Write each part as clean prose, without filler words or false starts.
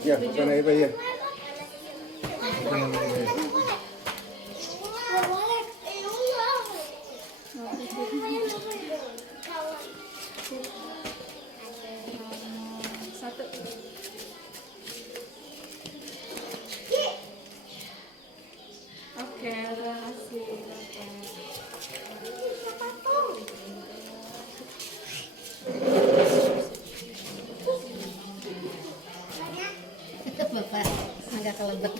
Ya, bukan apa ya? Satu. Oke, terima kasih. Bapak agak kelebet.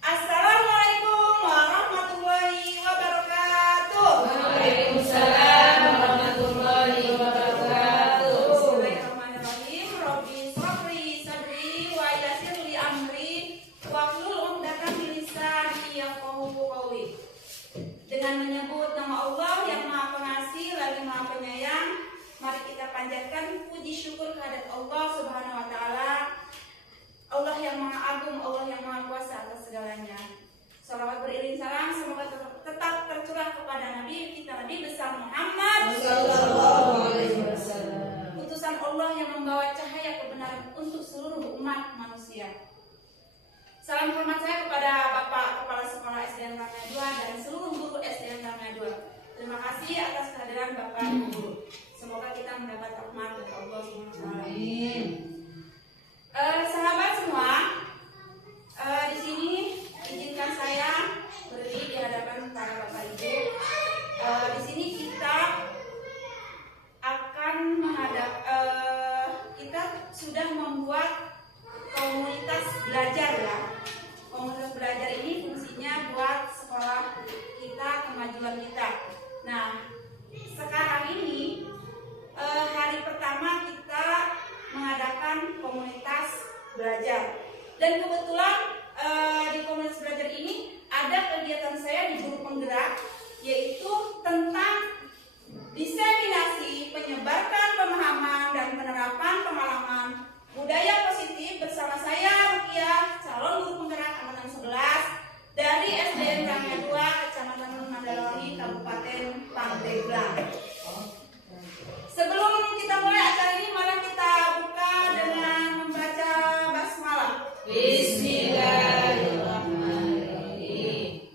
Assalamualaikum warahmatullahi wabarakatuh. Waalaikumsalam warahmatullahi wabarakatuh. Bismillahirrahmanirrahim. Rabbi shrahli sadri wa yassir li amri wahlul 'uqdatam min lisani yafqahu qawli. Dengan menyebut nama Allah yang Maha Pengasih lagi Maha Penyayang, mari kita panjatkan puji syukur kehadirat Allah Subhanahu wa taala. Allah yang Maha Agung, Allah yang Maha Kuasa atas segalanya. Salawat beriring salam semoga tetap tercurah kepada Nabi kita, Nabi besar Muhammad sallallahu alaihi wasallam, utusan Allah yang membawa cahaya kebenaran untuk seluruh umat manusia. Salam hormat saya kepada Bapak Kepala Sekolah SDN Ramya 2 dan seluruh guru SDN Ramya 2. Terima kasih atas kehadiran Bapak Ibu guru. Semoga kita mendapat rahmat dari Allah SWT. Amin. Sahabat semua, di sini izinkan saya berdiri di hadapan para Bapak Ibu. Di sini kita akan kita sudah membuat komunitas belajar ya. Komunitas belajar ini fungsinya buat sekolah kita, kemajuan kita. Nah, sekarang ini hari pertama kita mengadakan komunitas belajar, dan kebetulan di komunitas belajar ini ada kegiatan saya di guru penggerak, yaitu tentang diseminasi, penyebarkan pemahaman dan penerapan pengalaman budaya positif bersama saya Rukiah, calon guru penggerak angkatan 11 dari SDN Ramya 2 Kecamatan Mandalawangi, Kabupaten Pandeglang. Sebelum kita mulai acara ini, mari kita buka dengan membaca basmalah. Bismillahirrahmanirrahim.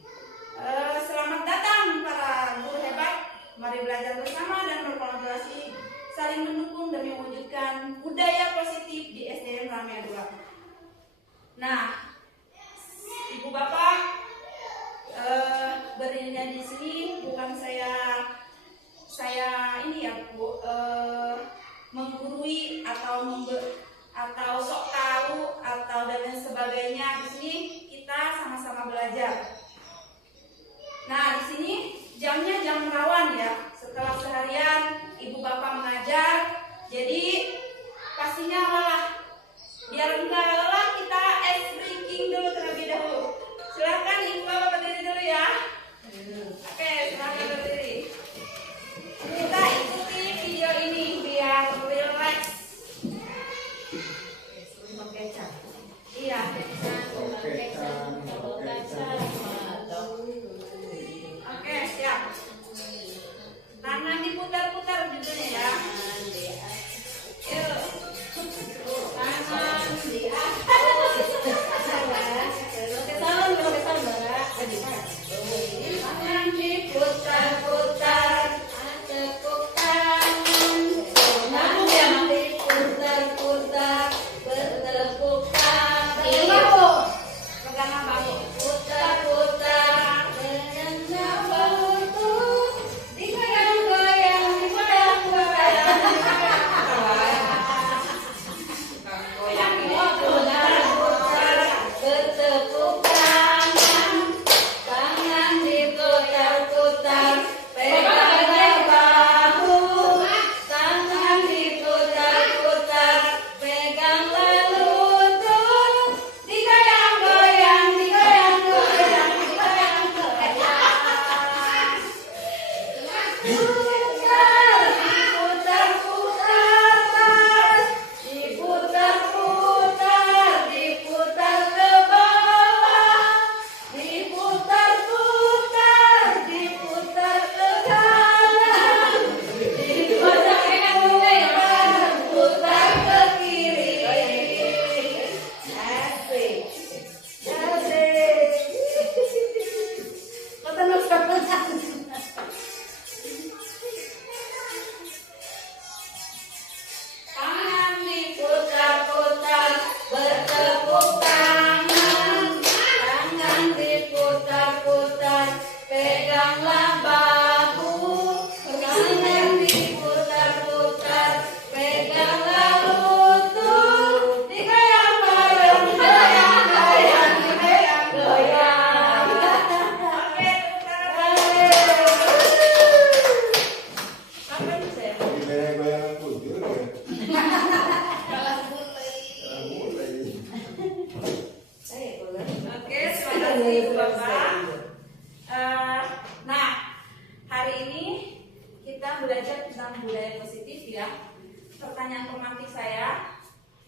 Selamat datang para guru hebat. Mari belajar bersama dan berkolaborasi, saling mendukung demi mewujudkan budaya positif di SDN Ramya 2. Nah, Ibu Bapak, berdirinya di sini bukan saya ini ya Bu, menggurui atau sok tahu atau dan lain sebagainya. Di sini kita sama-sama belajar. Nah, di sini jamnya jam rawan ya. Setelah seharian Ibu Bapak mengajar, jadi pastinya lelah. Biar enggak lelah, kita ice breaking dulu terlebih dahulu. Silakan Ibu Bapak berdiri dulu ya. Oke, silakan berdiri. Kita ikuti video ini biar relax. Iya. Oke, siap. Tangan diputar-putar judulnya ya. Yuk. Tangan di atas. kasih Ibu Bapak. Nah, hari ini kita belajar tentang budaya positif ya. Pertanyaan pemantik saya,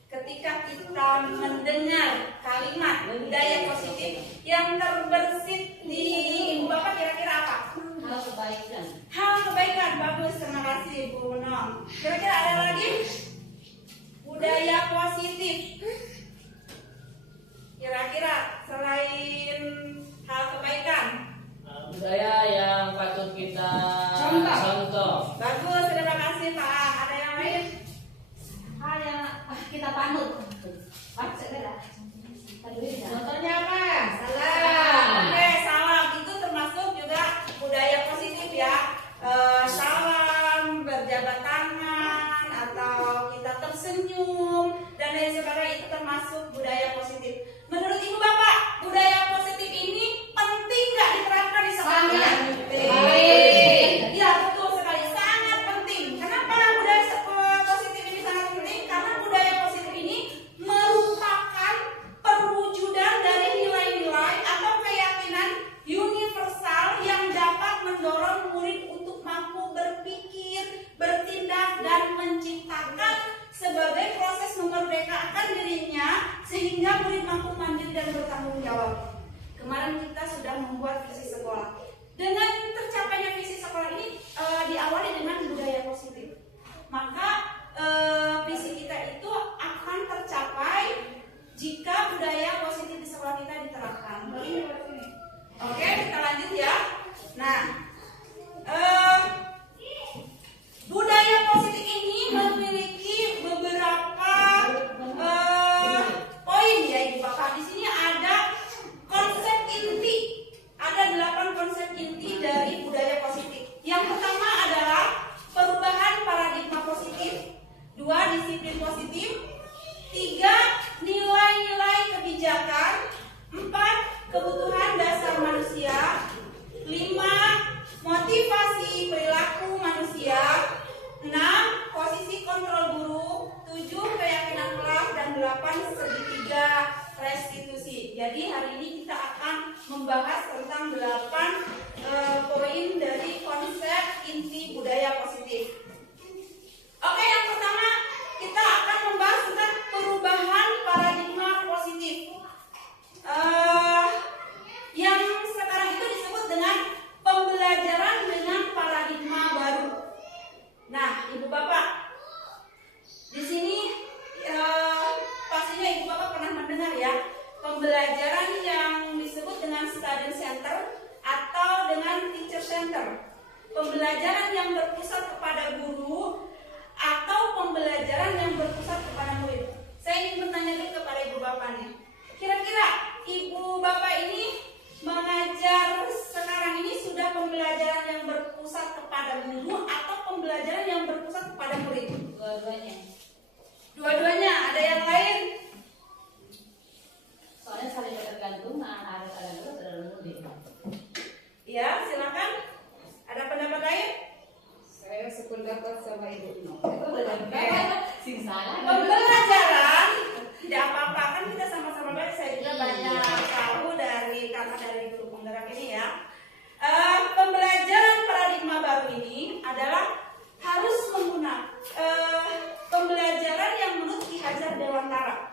ketika kita mendengar kalimat budaya positif yang terbersit di Ibu Bapak kira-kira apa? Hal kebaikan. Hal kebaikan, bagus, terima kasih Bu Nom. Kira-kira ada lagi? Budaya positif. Kira-kira selain hal kebaikan, budaya yang patut kita contoh. bagus, terima kasih Pak. Ada yang lain? Hal yang kita panut. Contohnya apa? Salam. Oke, salam itu termasuk juga budaya positif ya. Salam, berjabat tangan, atau kita tersenyum dan lain sebagainya itu termasuk budaya positif. Menurut Ibu Bapak, budaya positif ini penting nggak diterapkan di sekolah? Iya, betul sekali, sangat penting. Kenapa budaya positif ini sangat penting? Karena budaya positif ini merupakan perwujudan dari nilai-nilai atau keyakinan universal yang dapat mendorong murid untuk mampu berpikir, bertindak, dan menciptakan sebagai proses memerdekakan dirinya sehingga murid mampu mandiri dan bertanggung jawab. Kemarin kita sudah membuat visi sekolah. Dengan tercapainya visi sekolah ini diawali dengan budaya positif. Maka visi kita itu akan tercapai jika budaya positif di sekolah kita diterapkan. Oke, kita lanjut ya. Nah, budaya positif ini memiliki beberapa poin ya Ibu Bapak. Di sini ada konsep inti. Ada 8 konsep inti dari budaya positif. Yang pertama adalah perubahan paradigma positif, 2 disiplin positif, 3 nilai-nilai kebijakan, 4 kebutuhan dasar manusia, 5 motivasi perilaku manusia, 6 posisi kontrol guru, 7 keyakinan kelas, dan 8 segitiga restitusi. Jadi hari ini kita akan membahas tentang 8 poin dari konsep inti budaya positif. Oke, yang pertama kita akan membahas tentang perubahan paradigma positif. Yang sekarang itu disebut dengan pembelajaran dengan paradigma baru. Nah, Ibu Bapak, di sini pastinya Ibu Bapak pernah mendengar ya pembelajaran yang disebut dengan student center atau dengan teacher center. Pembelajaran yang berpusat kepada guru atau pembelajaran yang berpusat kepada murid. Saya ingin bertanya dulu kepada Ibu Bapak nih. Kira-kira Ibu Bapak ini mengajar sekarang ini sudah pembelajaran yang berpusat kepada guru atau pembelajaran yang berpusat kepada murid? Dua-duanya. Dua-duanya. Ada yang lain? Soalnya saling bergantungan, harus ada guru, ada murid. Ya, silakan. Ada pendapat lain? Saya sependapat sama Ibu Nom. Sing salah. Pembelajaran tidak apa-apa, kan kita sama-sama belajar. Saya juga banyak tahu dari guru penggerak ini ya. Pembelajaran paradigma baru ini adalah harus menggunakan pembelajaran yang menurut Ki Hajar Dewantara,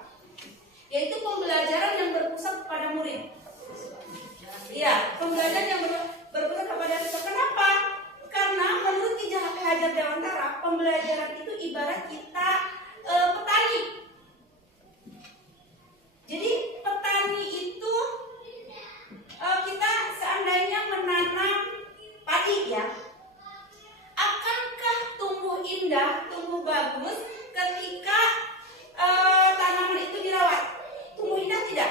yaitu pembelajaran yang berpusat kepada murid. Iya, pembelajaran yang berpusat kepada murid. Kenapa? Karena menurut Ki Hajar Dewantara, pembelajaran itu ibarat kita petani. Jadi petani itu kita seandainya menanam padi ya, akankah tumbuh indah, tumbuh bagus ketika tanaman itu dirawat? Tumbuh indah tidak?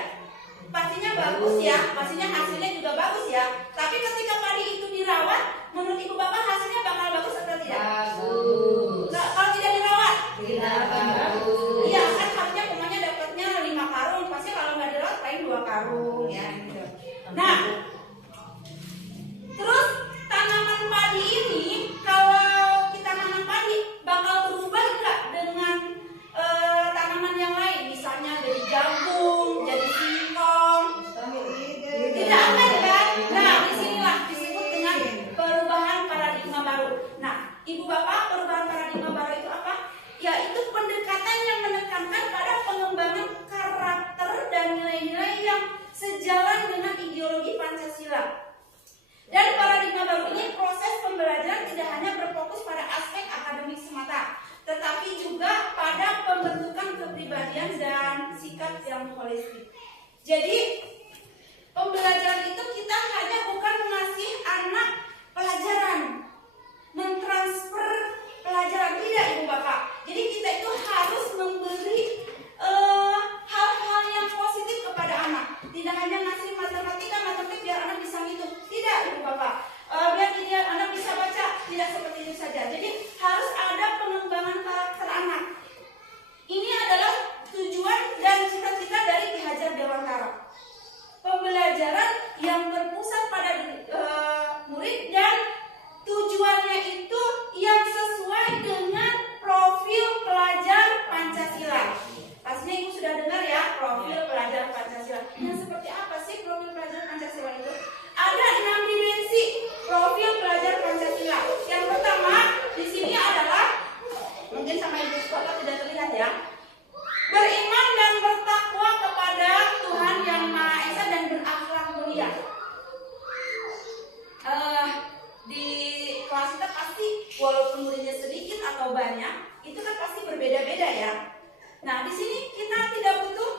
Pastinya bagus ya, pastinya hasilnya juga bagus ya. Tapi ketika padi itu dirawat, menurut Ibu Bapak hasilnya bakal bagus atau tidak? Bagus. Nah, kalau tidak dirawat? Tidak bagus. Iya kan, harusnya pokoknya dapatnya 5 karung, pasti kalau nggak dirawat paling 2 karung ya. Gitu. Nah, terus tanaman padi ini, kalau kita nanam padi, bakal berubah nggak dengan tanaman yang lain? Misalnya dari jagung, jadi singkong. Tidak sejalan dengan ideologi Pancasila. Dan paradigma baru ini proses pembelajaran tidak hanya berfokus pada aspek akademik semata, tetapi juga pada pembentukan kepribadian dan sikap yang holistik. Jadi pembelajaran itu kita hanya bukan mengasih anak pelajaran, mentransfer pelajaran, tidak Ibu Bapak. Jadi kita itu harus memberi hal-hal yang positif kepada anak. Tidak hanya ngasih matematika biar anak bisa ngitung. Tidak Ibu Bapak. Biar dia anak bisa baca, tidak seperti itu saja. Jadi harus ada pengembangan karakter anak. Ini adalah tujuan dan cita-cita dari Ki Hajar Dewantara. Pembelajaran yang berpusat pada murid dan tujuannya itu yang sesuai dengan profil pelajar Pancasila. Pastinya Ibu sudah dengar ya, profil pelajar Pancasila. Nah, seperti apa sih profil pelajar Pancasila itu? Ada 6 dimensi profil pelajar Pancasila. Yang pertama di sini adalah, mungkin sama Ibu Bapak tidak terlihat ya, beriman dan bertakwa kepada Tuhan Yang Maha Esa dan berakhlak mulia. Di kelas kita pasti walaupun muridnya sedikit atau banyak, itu kan pasti berbeda-beda ya. Nah, di sini kita tidak butuh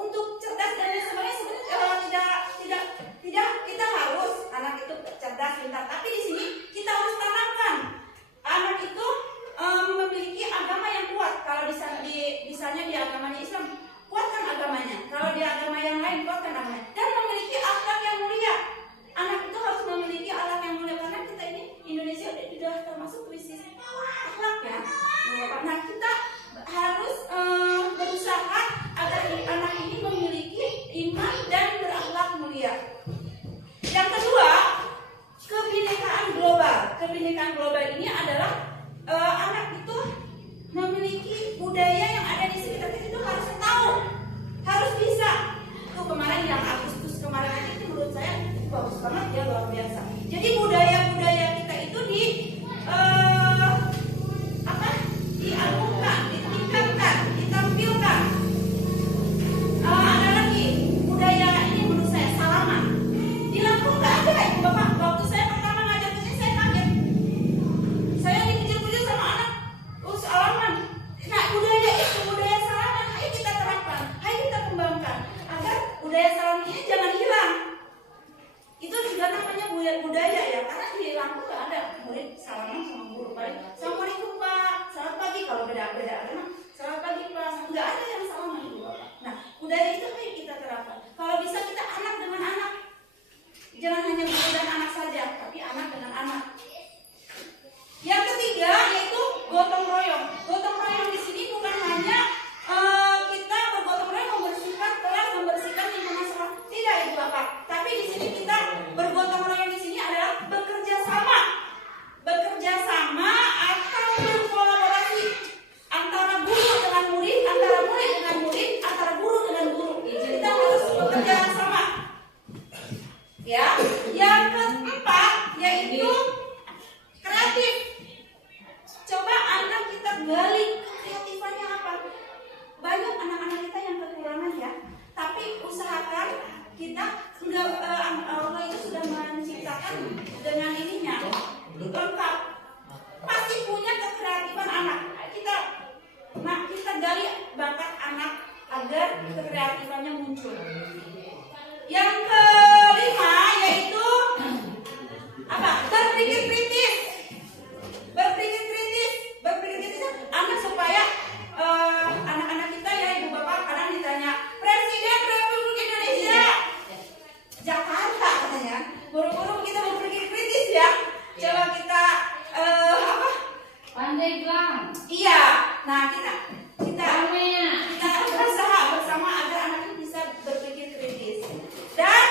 untuk cerdas dan lain sebagainya. Sebenarnya tidak kita harus anak itu cerdas, pintar. Tapi di sini kita harus tanamkan anak itu memiliki agama yang kuat. Kalau misalnya di agamanya Islam, kuatkan agamanya. Kalau di agama yang lain, kuatkan agamanya. Dan memiliki akhlak yang mulia. Anak itu harus memiliki akhlak yang mulia, karena kita ini Indonesia sudah termasuk krisis akhlak ya. Nah, kita harus berusaha agar anak ini memiliki iman dan berakhlak mulia. Yang kedua, kebinekaan global. Kebinekaan global ini adalah anak itu memiliki budaya yang ada di sekitar kita, itu harus tahu, harus bisa. Tuh kemarin yang Agustus kemarin itu menurut saya bagus banget ya, luar biasa. Jadi budaya-budaya kita itu diagungkan, ditingkatkan, ditampilkan. Ada lagi budaya ini menurut saya salaman. Di Lampung nggak ada Ibu Bapak. Waktu saya pertama ngajak ke sini saya kaget. Saya dikejar-kejar sama anak, salaman. Nah, budaya itu, budaya salaman, ayo kita terapkan, ayo kita kembangkan agar budaya salaman ini jangan hilang. Itu juga namanya budaya ya, karena di Lampung nggak ada murid salaman sama guru. Paling assalamualaikum Pak, selamat pagi, kalau beda-beda agama, selamat pagi Pak, nggak ada yang salaman Ibu Bapak. Nah, budaya itu ayo kita terapkan. Kalau bisa kita anak dengan anak, jangan hanya guru dan anak saja, tapi anak dengan anak. Yang ketiga yaitu gotong royong. Gotong royong di sini bukan hanya kita bergotong royong membersihkan kelas, membersihkan lingkungan sekolah, tidak Ibu Bapak. Tapi di sini kita bergotong royong di sini adalah bekerja sama atau berkolaborasi antara guru dengan murid, antara murid dengan murid, antara guru dengan guru. Kita harus bekerja sama. Ya, yang keempat yaitu kreatif. Coba anak kita gali kreatifannya apa. Banyak anak-anak kita yang kekurangan ya, tapi usahakan kita Allah itu sudah menciptakan dengan ininya lengkap, pasti punya kekreatifan anak. Kita gali bakat anak agar kekreatifannya muncul. Yang kelima yaitu apa? Berpikir kritis. Anak supaya anak-anak kita ya Ibu Bapak kadang ditanya, Presiden Republik Indonesia Jakarta katanya, buru-buru kita berpikir kritis ya. Coba kita Pandai bilang. Iya. Nah, kita berusaha bersama agar anak ini bisa berpikir kritis. Dan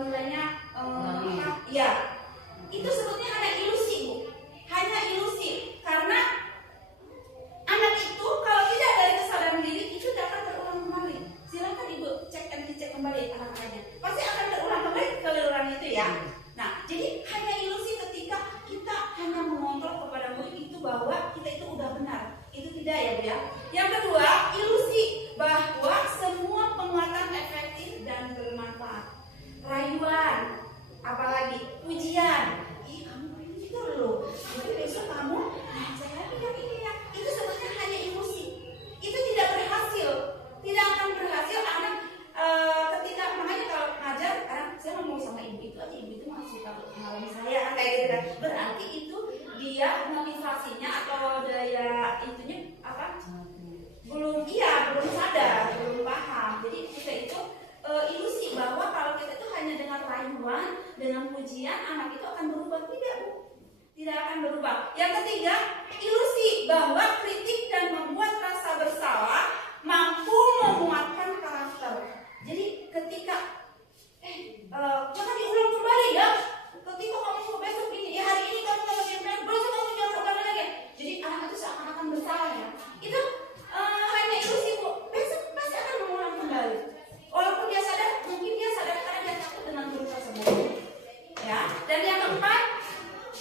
nilainya ya itu sebetulnya hanya ilusi Bu, hanya ilusi karena anak itu kalau tidak dari kesadaran diri itu tidak akan terulang kembali. Silakan Ibu cek dan dicek kembali anak-anaknya, pasti akan terulang kembali keliruan itu ya. Nah, jadi hanya ilusi ketika kita hanya mengontrol kepada murid itu bahwa kita itu udah benar. Itu tidak ya Bu ya. Yang kedua, ilusi bahwa semua penguatan efektif dan bermanfaat. Rayuan, apalagi pujian. Ih, kamu pintar loh. Nanti besok kamu ngajar lagi yang ini ya. Itu sebenarnya hanya ilusi. Itu tidak berhasil. Tidak akan berhasil anak ketika makanya kalau ngajar, karena saya ngomong sama ibu itu aja, ibu itu masih takut mengalami saya kayak gitu kan. Berarti itu dia motivasinya atau daya itunya apa? Belum sadar, belum paham. Jadi kita itu ilusi bahwa kalau kita itu hanya dengan rayuan, dengan pujian anak itu akan berubah. Tidak Bu, tidak akan berubah. Yang ketiga, ilusi bahwa kritik dan membuat rasa bersalah mampu menguatkan karakter. Jadi ketika jangan diulang kembali ya. Ketika kamu besok ini, ya hari ini kamu nggak ngerjain, besok kamu jangan ulang lagi. Jadi anak itu seakan-akan bersalah ya. Itu hanya ilusi Bu. Besok pasti akan mengulang kembali. Walaupun dia sadar, mungkin dia sadar karena dia takut dengan guru tersebut. Ya. Dan yang keempat,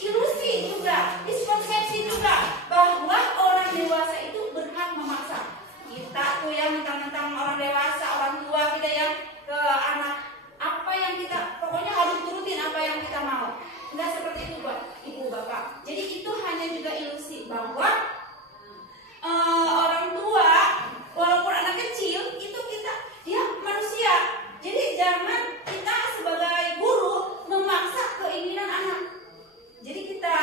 ilusi juga, miskonsepsi juga bahwa orang dewasa itu berhak memaksa. Kita tuh yang mentang-mentang orang dewasa, orang tua kita yang ke anak apa yang kita pokoknya harus turutin apa yang kita mau. Enggak seperti itu Pak, Ibu Bapak. Jadi itu hanya juga ilusi bahwa orang tua walaupun anak kecil itu dia manusia. Jadi jangan kita sebagai guru memaksa keinginan anak. Jadi kita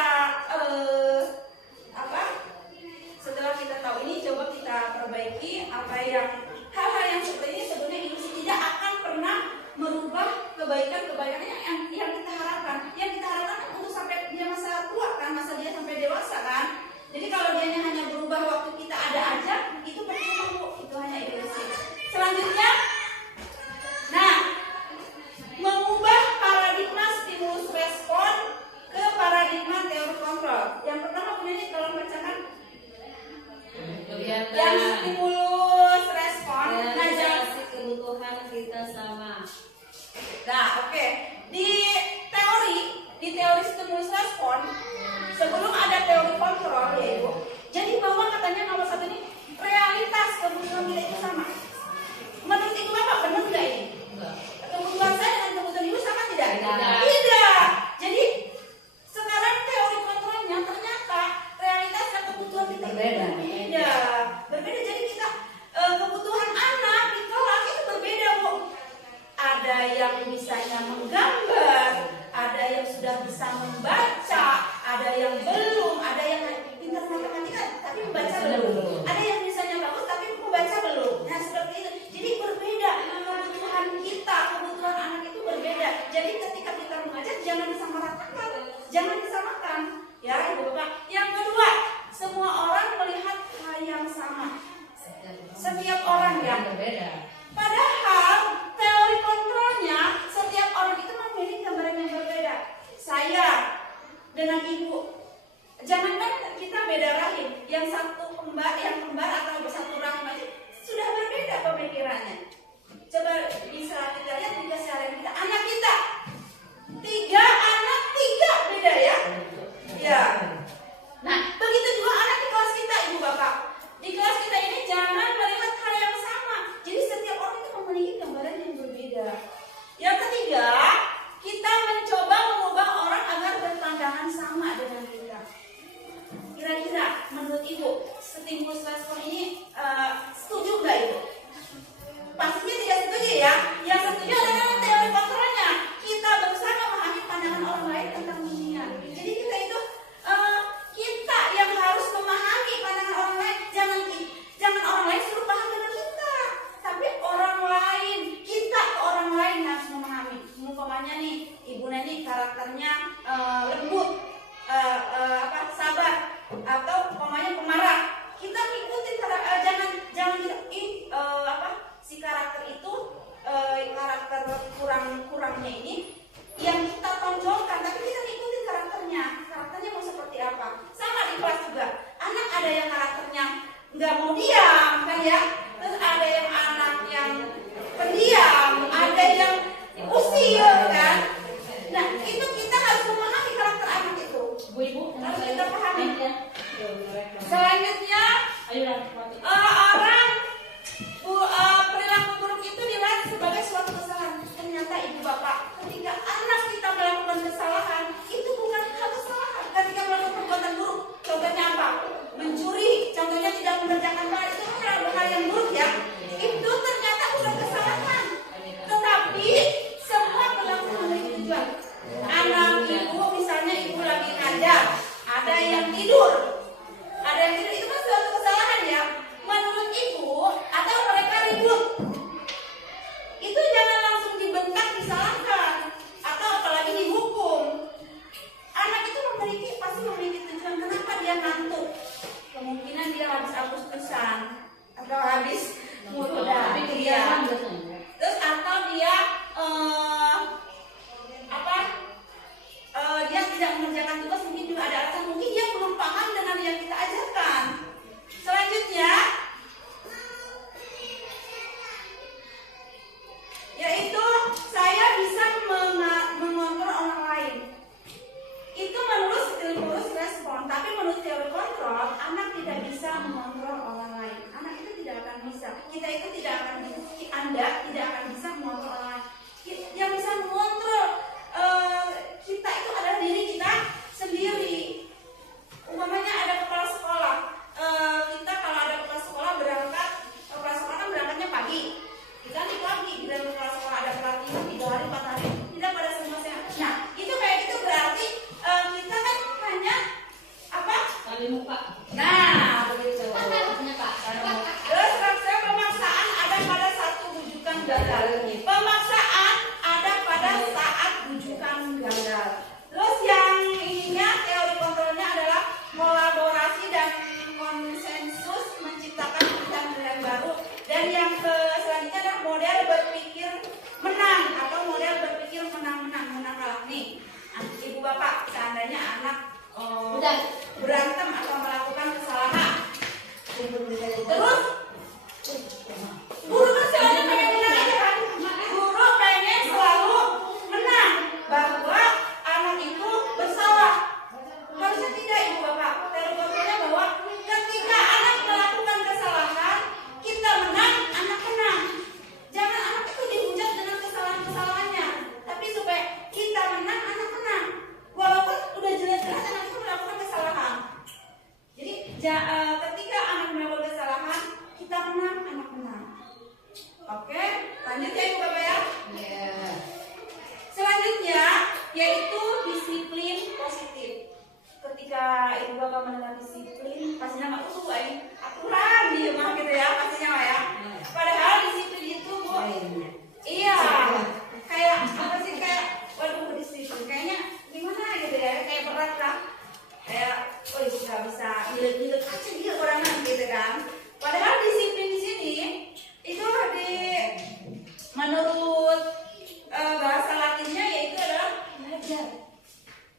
setelah kita tahu ini coba kita perbaiki apa yang hal-hal yang seperti ini sebenarnya ilusi tidak akan pernah merubah kebaikan-kebaikan yang kita harapkan. Yang kita harapkan untuk sampai dia masa tua kan, masa dia sampai dewasa kan. Jadi kalau dia hanya berubah waktu kita ada aja, itu percuma Bu, itu hanya ilusi. Selanjutnya, nah, mengubah paradigma stimulus respon ke paradigma teori kontrol. Yang pertama punya ini kalau bacakan yang stimulus respon, realisasi kebutuhan kita sama. Nah, oke. Di teori stimulus respon, sebelum ada teori kontrol ya Ibu. Jadi bahwa katanya nomor satu ini realitas kebutuhan kita itu sama. Menurut Ibu Bapak benar nggak ini? Kebutuhan saya dengan kebutuhan Ibu sama tidak? Tidak. Jadi sekarang teori kontrolnya ternyata realitas dan kebutuhan kita Berbeda. Berbeda. Jadi kita kebutuhan anak di kelas itu berbeda Bu. Ada yang bisanya menggambar, ada yang sudah bisa membaca, ada yang belum, ada yang pintar matematika tapi membaca belum, ada yang bisanya bagus tapi membaca belum. Nah seperti itu. Jadi berbeda kebutuhan kita, kebutuhan anak itu berbeda. Jadi ketika kita mengajar jangan disamaratakan, jangan disamakan, ya Ibu Bapak. Yang kedua, semua orang melihat hal yang sama. Setiap orang yang berbeda. Padahal teori kontrolnya setiap orang itu memiliki gambaran yang berbeda. Saya dengan Ibu, jangankan kita beda rahim, yang satu kembar atau satu rahim aja sudah berbeda pemikirannya. Coba bisa kita lihat di keseharian kita, anak kita 3 anak 3 beda ya. Ya. Nah, begitu juga anak di kelas kita Ibu Bapak. Di kelas kita ini jangan melihat hal yang sama. Jadi setiap orang itu memiliki gambaran yang berbeda. Yang ketiga, kita mencoba mengubah orang agar berpandangan sama dengan kita. Kira-kira menurut Ibu, stimulus respon ini setuju nggak Ibu? Pastinya tidak setuju ya. Yang setuju adalah teori kontrolnya. Kita berusaha memahami pandangan orang lain tentang dunia. Jadi kita itu kita yang harus memahami pandangan orang lain. Jangan orang lain suruh paham dengan kita, tapi orang lain, kita ke orang lain harus memahami. Umpamanya nih, Ibu Neni karakternya lembut, sabar, atau umpamanya pemarah. Kita ngikutin jangan kita si karakter itu karakter kurangnya ini yaitu disiplin positif. Ketika ibu bapak mendengar disiplin, pastinya nggak utuh aturan di rumah gitu ya, pastinya ya. Padahal disiplin itu bu, iya, kayak apa sih, kayak waduh disiplin, kayaknya gimana gitu ya, kayak berat lah, kayak oh nggak bisa hilang aja gitu orangnya gitu kan. Padahal disiplin di sini itu menurut bahasa Latinnya yaitu adalah belajar.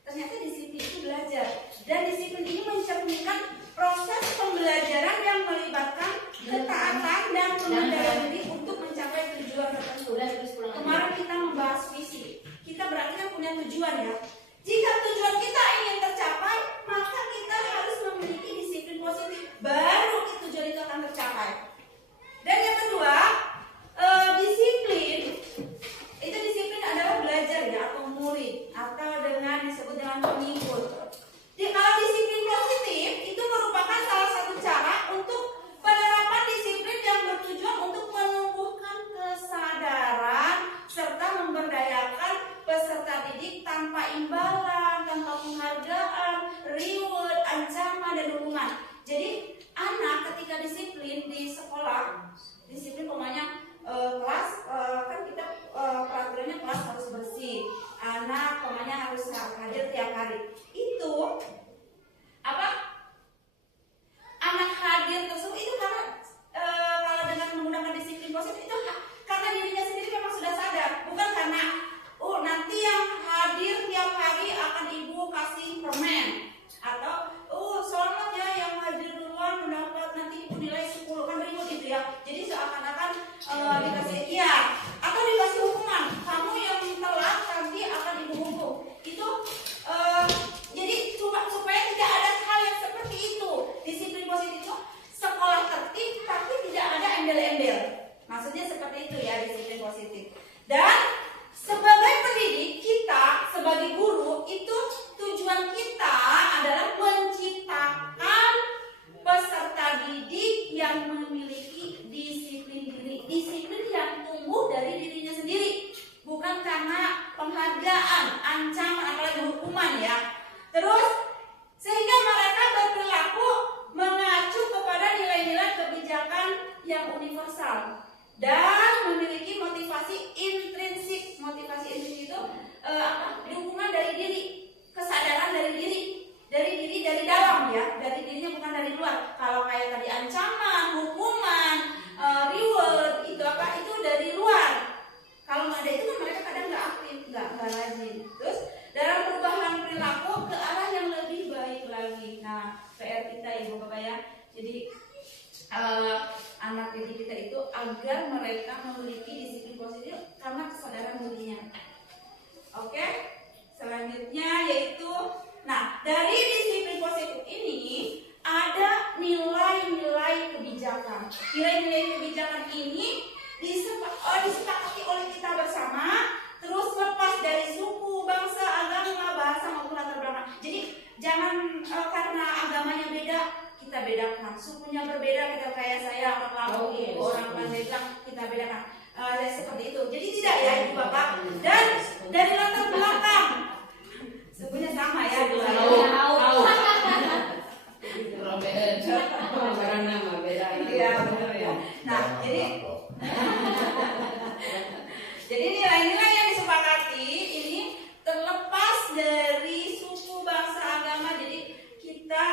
Ternyata disiplin itu belajar, dan disiplin ini mencerminkan proses pembelajaran yang melibatkan ketaatan dan pengendalian diri untuk mencapai tujuan tertentu. Kemarin kita membahas visi, kita berarti kan punya tujuan ya. Jika tujuan kita ingin tercapai, maka kita harus memiliki disiplin positif, baru tujuan itu akan tercapai. Dan yang kedua, disiplin itu disiplin adalah belajar ya, atau murid, atau dengan disebut dengan pengikut. Jadi kalau disiplin positif itu merupakan salah satu cara untuk penerapan disiplin yang bertujuan untuk menumbuhkan kesadaran serta memberdayakan peserta didik tanpa imbalan, tanpa penghargaan, reward, ancaman, dan dukungan. Jadi anak ketika disiplin di sekolah, disiplin pokoknya kelas kan kita peraturannya kelas harus bersih, anak pokoknya harus hadir tiap hari. Itu apa? Anak hadir tersebut itu karena kalau dengan menggunakan disiplin positif itu karena dirinya sendiri memang sudah sadar, bukan karena nanti yang hadir tiap hari akan ibu kasih permen, atau selamat ya yang hadir duluan mendapat nanti ibu nilai 10 kan ribut gitu ya. Jadi seakan-akan dikasih iya, atau dikasih hukuman, kamu yang telat nanti akan ibu hukum. Itu jadi supaya tidak ada hal yang seperti itu. Disiplin positif itu sekolah tertib tapi tidak ada embel-embel. Maksudnya seperti itu ya disiplin positif. Dan sebagai pendidik kita, sebagai guru, itu tujuan kita adalah menciptakan peserta didik yang memiliki disiplin diri, disiplin yang tumbuh dari dirinya sendiri, bukan karena penghargaan, ancaman, apalagi hukuman ya. Terus sehingga mereka berperilaku mengacu kepada nilai-nilai kebijakan yang universal dan memiliki motivasi intrinsik. Motivasi intrinsik itu dukungan dari diri, kesadaran dari diri dari dalam ya, dari dirinya bukan dari luar. Kalau kayak tadi ancaman, hukuman, reward itu itu dari luar. Kalau nggak ada itu kan mereka kadang nggak aktif, nggak rajin. Terus dalam perubahan perilaku ke arah yang lebih baik lagi. Nah, PR kita ibu bapak ya. Jadi anak didik kita itu agar mereka memiliki disiplin positif karena kesadaran dirinya. Oke, selanjutnya yaitu, nah dari disiplin positif ini ada nilai-nilai kebijakan. Nilai-nilai kebijakan ini disepakati oleh kita bersama, terus lepas dari suku, bangsa, agama, bahasa maupun latar belakang. Jadi jangan karena agamanya beda kita bedakan, sukunya berbeda kita kayak saya orang Lampung, ibu orang Pandeglang kita bedakan. Seperti itu. Jadi tidak ya ibu bapak. Dan dari latar belakang sukunya sama ya. Tahu. Karena nama beda. Iya benar ya. Nah jadi nilai-nilai yang disepakati ini terlepas dari suku, bangsa, agama. Jadi kita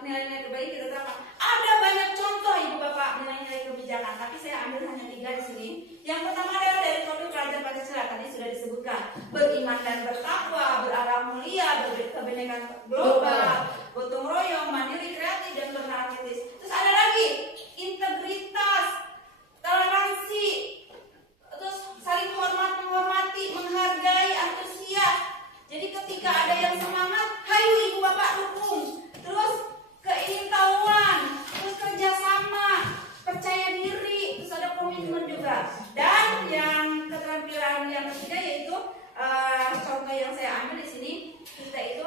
nilai-nilai terbaik kita terapkan. Ada banyak contoh ibu bapak nilai-nilai kebijakan, tapi saya ambil hanya 3 di sini. Yang pertama adalah dari topik pelajaran Pancasila, tadi sudah disebutkan, beriman dan bertakwa, berakhlak mulia, kebinekaan global, gotong royong, mandiri, kreatif, dan bernalar kritis. Terus ada lagi integritas, toleransi, terus saling hormat, menghormati, menghargai, antusias. Jadi ketika ada yang semangat, hayu ibu bapak dukung. Terus keingintahuan, terus kerjasama, percaya diri, terus ada komitmen juga. Dan yang keterampilan yang ketiga yaitu contoh yang saya ambil di sini, kita itu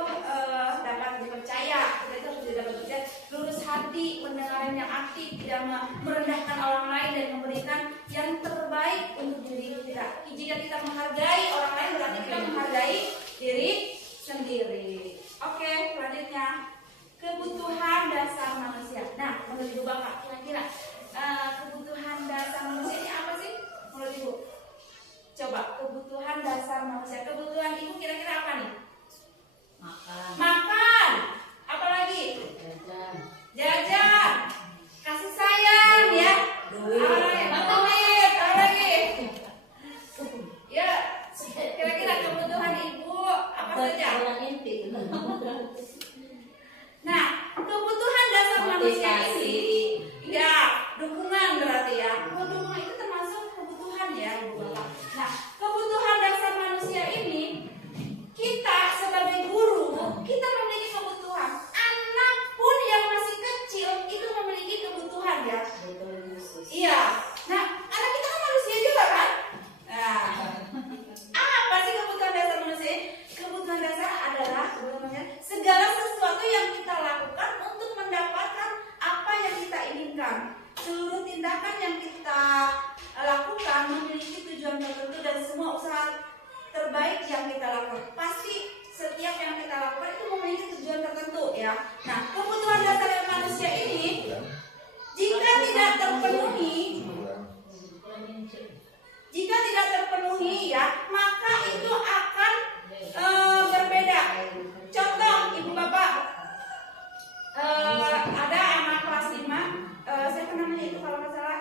dapat dipercaya, kita itu harus dapat dipercaya, lurus hati, pendengaran yang aktif, tidak merendahkan orang lain dan memberikan yang terbaik untuk diri kita. Jika kita menghargai orang lain berarti dasar manusia. Kebutuhan ibu kira-kira apa nih? Makan. Makan. Apalagi? Jajan. Jajan. Kasih sayang ya. Duit. Duit. Apa lagi? Ya, kira-kira kebutuhan ibu apa saja? Orang inti. Nah, kebutuhan dasar manusia Motivasi. ini, ya, dukungan berarti ya. Dukungan itu termasuk kebutuhan ya, Bu Bapak. Nah, kebutuhan dasar manusia ini, kita sebagai guru, kita memiliki kebutuhan. Anak pun yang masih kecil itu memiliki kebutuhan ya. Betul, khusus. Iya. Nah, anak kita kan manusia juga kan? Nah, apa sih kebutuhan dasar manusia? Kebutuhan dasar adalah segala sesuatu yang kita lakukan untuk mendapatkan apa yang kita inginkan. Seluruh tindakan yang kita lakukan memiliki tujuan tertentu dan semua usaha terbaik yang kita lakukan. Pasti setiap yang kita lakukan itu memiliki tujuan tertentu ya. Nah, kebutuhan dasar manusia ini jika tidak terpenuhi, ya, maka itu akan berbeda. Contoh, ibu bapak, ada anak kelas 5, siapa namanya itu kalau nggak salah?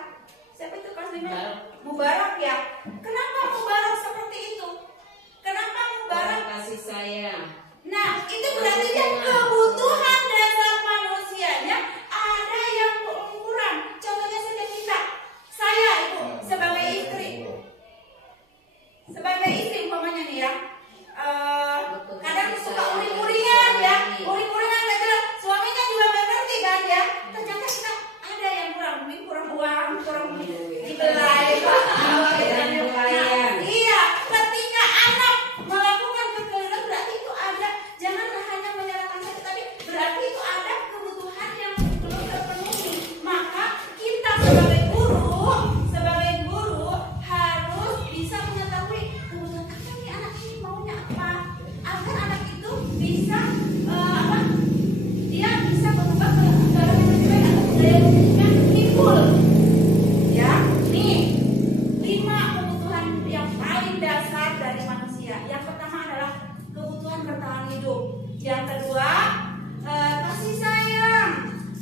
Siapa itu kelas 5? Mubarak ya. Kenapa Mubarak seperti itu? Kenapa Mubarak? Kasih sayang. Nah, itu berarti dia kebutuhan dasar manusianya ada yang kurang. Contohnya saja kita, saya ibu sebagai istri umpamanya nih ya, kadang suka uring-uringan ya, uring-uringan nggak jelas, suaminya juga nggak ngerti kan ya. Ternyata kita ada yang kurang, mungkin kurang uang, kurang dibelai, iya. Ketika anak melakukan kekeliruan berarti itu ada, janganlah hanya menyalahkan saya, tapi berarti itu ada kebutuhan yang belum terpenuhi. Maka kita sebagai guru harus bisa mengetahui kebutuhan apa nih anak ini maunya apa, agar anak itu bisa dia bisa berubah ke dalam yang lebih baik atau budaya yang timbul. Ya, nih 5 kebutuhan yang paling dasar dari manusia. Yang pertama adalah kebutuhan bertahan hidup. Yang kedua, kasih sayang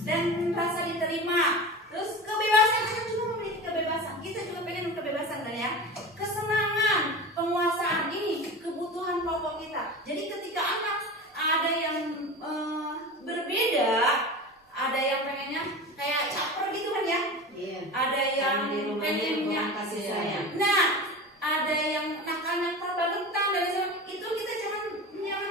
dan rasa diterima. Terus kebebasan, anak juga memiliki kebebasan. Kita juga pengen kebebasan kan ya. Kesenangan, penguasaan, ini kebutuhan pokok kita. Jadi ketika anak ada yang berbeda, ada yang pengennya kayak caper gitu kan ya. Iya. Ada yang pengennya kasih sayang. Nah, ada yang nakal-nakal bangetan dan sebagainya. Itu kita jangan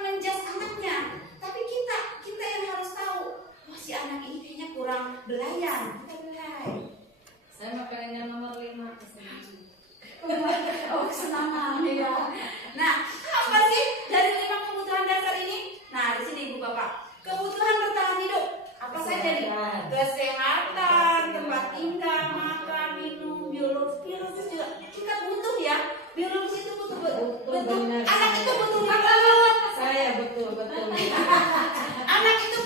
menjas anaknya. Tapi kita yang harus tahu, wah si anak ini kayaknya kurang belayan. Kita belai. Saya mau pengen yang nomor 5 kesenangan. Oh, kesenangan ya. Nah, apa sih dari 5 kebutuhan dasar ini? Nah, di sini Ibu Bapak. Kebutuhan bertahan hidup. Apa saja nih? Kesehatan, tempat tinggal, makan, minum, biologis juga kita butuh ya. Biologis itu butuh. Benar. Anak itu butuh Saya betul. anak itu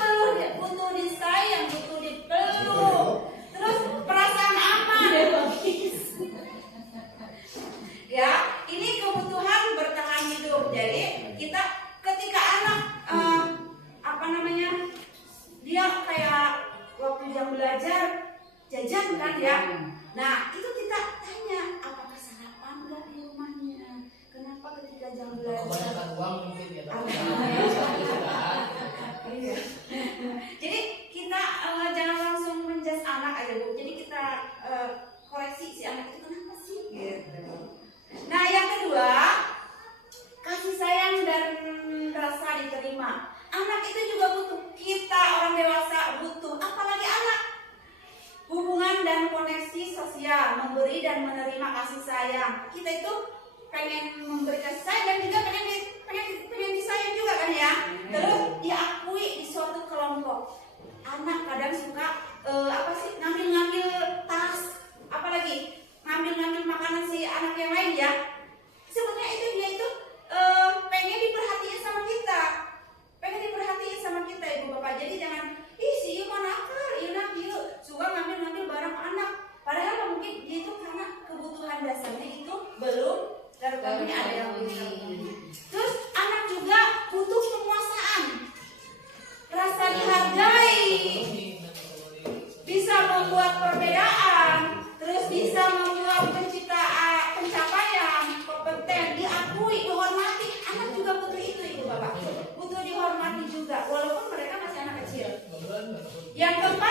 butuh disayang, butuh dipeluk. Terus perasaan aman. Ya, ini kebutuhan bertahan hidup. Jadi kita ketika anak dia kayak waktu dia belajar jajan kan ya. Nah, itu kita tanya apakah sarapan enggak di rumahnya. Kenapa ketika jam belajar Kebanyakan uang mungkin ya. Iya. Jadi kita jangan langsung menjas anak aja Bu. Jadi kita koreksi si anak itu kenapa sih gitu. Nah, yang kedua, kasih sayang dan rasa diterima. Anak itu juga butuh. Kita orang dewasa butuh, apalagi anak. Hubungan dan koneksi sosial, memberi dan menerima kasih sayang. Kita itu pengen memberi kasih sayang dan juga pengen disayang juga kan ya. Terus diakui di suatu kelompok. Anak kadang suka ngambil tas, apalagi ngambil makanan si anak yang lain ya. Sebenarnya itu dia itu pengen diperhatiin sama kita. Ibu Bapak. Jadi jangan si Iu nakal, Iu suka ngambil barang anak. Padahal mungkin dia itu karena kebutuhan dasarnya itu belum terpenuhi, ada yang belum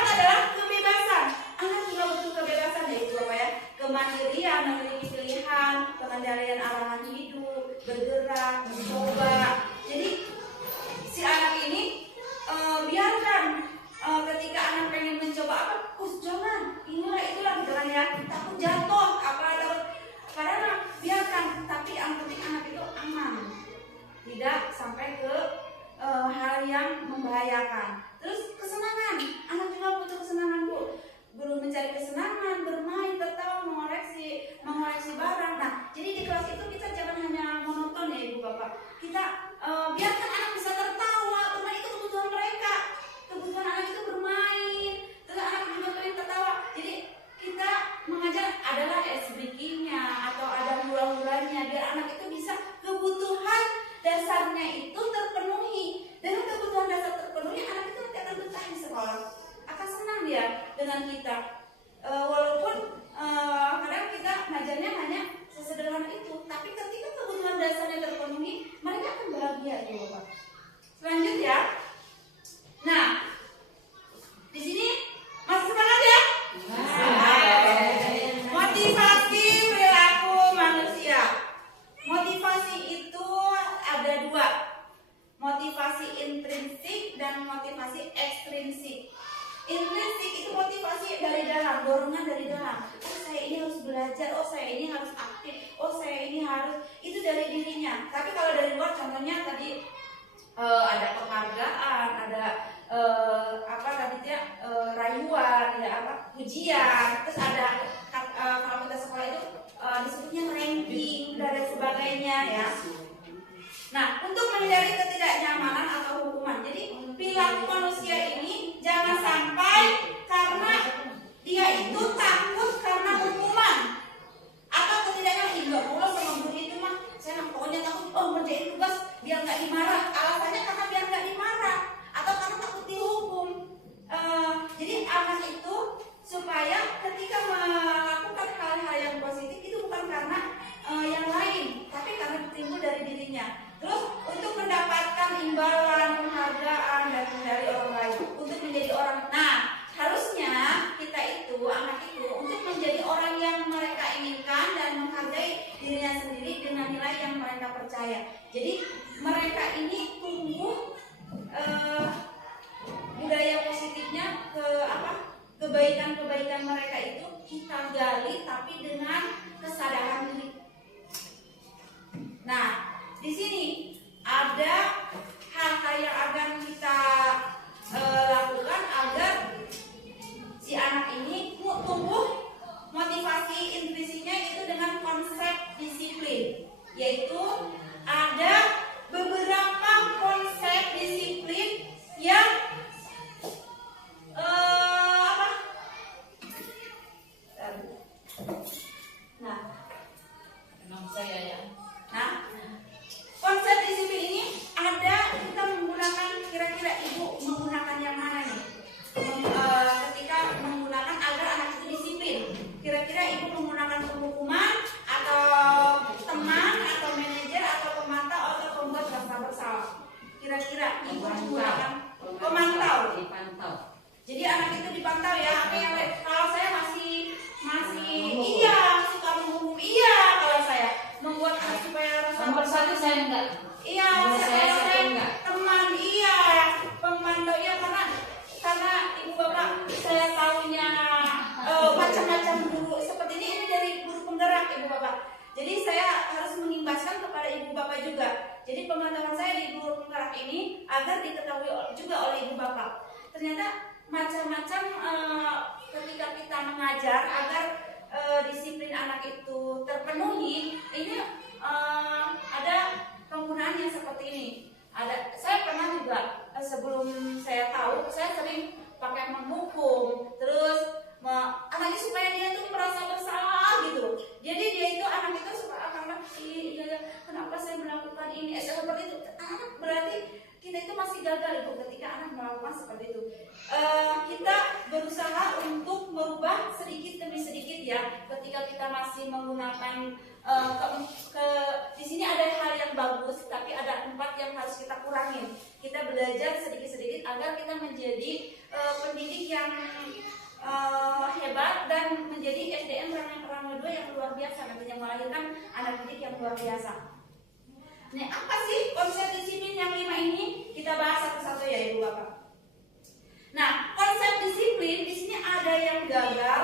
keempat adalah kebebasan. Anak juga butuh kebebasan ya Ibu Bapak ya. Kemandirian, memiliki pilihan, pengendalian arahan hidup, bergerak, mencoba. Jadi si anak ini biarkan ketika anak pengen mencoba apa, jangan, inilah itulah jangan ya, takut jatuh, apa takut, karena biarkan, tapi yang penting anak itu aman, tidak sampai ke hal yang membahayakan. Terus kesenangan, anak juga butuh kesenangan Bu. Belum mencari kesenangan, bermain, tertawa, mengoleksi barang. Nah, jadi di kelas itu kita jangan hanya monoton ya Ibu Bapak. Kita biarkan anak bisa tertawa, karena itu kebutuhan mereka. Kebutuhan anak itu bermain, terus anak juga pengen tertawa. Jadi kita mengajar adalah SBK-nya atau ada hura-huranya biar anak itu bisa kebutuhan dasarnya itu terpenuhi. Dengan kebutuhan dasar terpenuhi, anak itu nanti akan betah di sekolah. Akan senang dia dengan kita. Walaupun kadang kita ngajarnya hanya sesederhana itu, tapi ketika kebutuhan dasarnya terpenuhi, mereka akan bahagia ya Bapak. Selanjutnya, nah di sini masih semangat ya? Motivasi perilaku manusia. Motivasi itu ada dua, motivasi intrinsik dan motivasi ekstrinsik. Intrinsik itu motivasi dari dalam, dorongan dari dalam. Oh saya ini harus belajar, oh saya ini harus aktif, oh saya ini harus, itu dari dirinya. Tapi kalau dari luar, contohnya tadi ada penghargaan, ada apa tadi dia rayuan, ya apa pujian, terus ada kalau kita sekolah itu disebutnya ranking dan sebagainya ya. Nah, untuk menghindari ketidaknyamanan atau hukuman, jadi perilaku manusia ini jangan sampai karena dia itu takut karena hukuman atau ketidaknyamanan. Enggak boleh sama guru itu mah, saya pokoknya takut ngerjain tugas biar nggak dimarah. Alasannya karena biar nggak dimarah atau karena takut dihukum. Jadi anak itu supaya ketika melakukan hal-hal yang positif itu bukan karena yang lain, tapi karena timbul dari dirinya. Terus untuk mendapatkan imbalan, penghargaan dari orang lain, untuk menjadi orang. Nah, harusnya kita itu, anak itu, untuk menjadi orang yang mereka inginkan dan menghargai dirinya sendiri dengan nilai yang mereka percaya. Jadi mereka ini tumbuh budaya positifnya kebaikan-kebaikan mereka itu kita gali tapi dengan kesadaran diri. Nah, di sini ada hal-hal yang akan kita lakukan agar si anak ini tumbuh motivasi intrinsiknya itu dengan konsep disiplin, yaitu ada beberapa konsep disiplin yang konsep disiplin ini ada, kita menggunakan, kira-kira Ibu menggunakan yang mana nih? Ketika menggunakan agar anak itu disiplin, kira-kira Ibu menggunakan penghukuman atau teman atau manajer atau pemantau atau pembuat rasa bersalah? Kira-kira Ibu menggunakan pemantau. Jadi anak itu dipantau ya. Kalau saya masih iya suka menghukum, iya kalau saya membuat supaya rasa Nomor satu saya enggak. iya, saya enggak. Teman iya, pemantau iya, karena Ibu Bapak saya tahunya macam-macam guru seperti ini dari guru penggerak Ibu Bapak. Jadi saya harus mengimbaskan kepada Ibu Bapak juga. Jadi pemantauan saya di guru penggerak ini agar diketahui juga oleh Ibu Bapak. Ternyata macam-macam ketika kita mengajar agar disiplin anak itu terpenuhi, ini ada penggunaan yang seperti ini. Saya pernah juga sebelum saya tahu, saya sering pakai menghukum, terus anaknya supaya dia tuh merasa bersalah gitu. Jadi dia itu anak itu suka akan kenapa saya melakukan ini seperti itu. Anak berarti kita itu masih gagal itu ketika anak melakukan seperti itu. Kita berusaha untuk merubah sedikit demi sedikit ya. Ketika kita masih menggunakan di sini ada hal yang bagus, tapi ada 4 yang harus kita kurangin. Kita belajar sedikit-sedikit agar kita menjadi pendidik yang hebat dan menjadi SDM ranah 2 yang luar biasa, nantinya melahirkan anak didik yang luar biasa. Nah, apa sih konsep disiplin yang 5 ini? Kita bahas satu-satu ya Ibu Bapak. Nah, konsep disiplin di sini ada yang gagal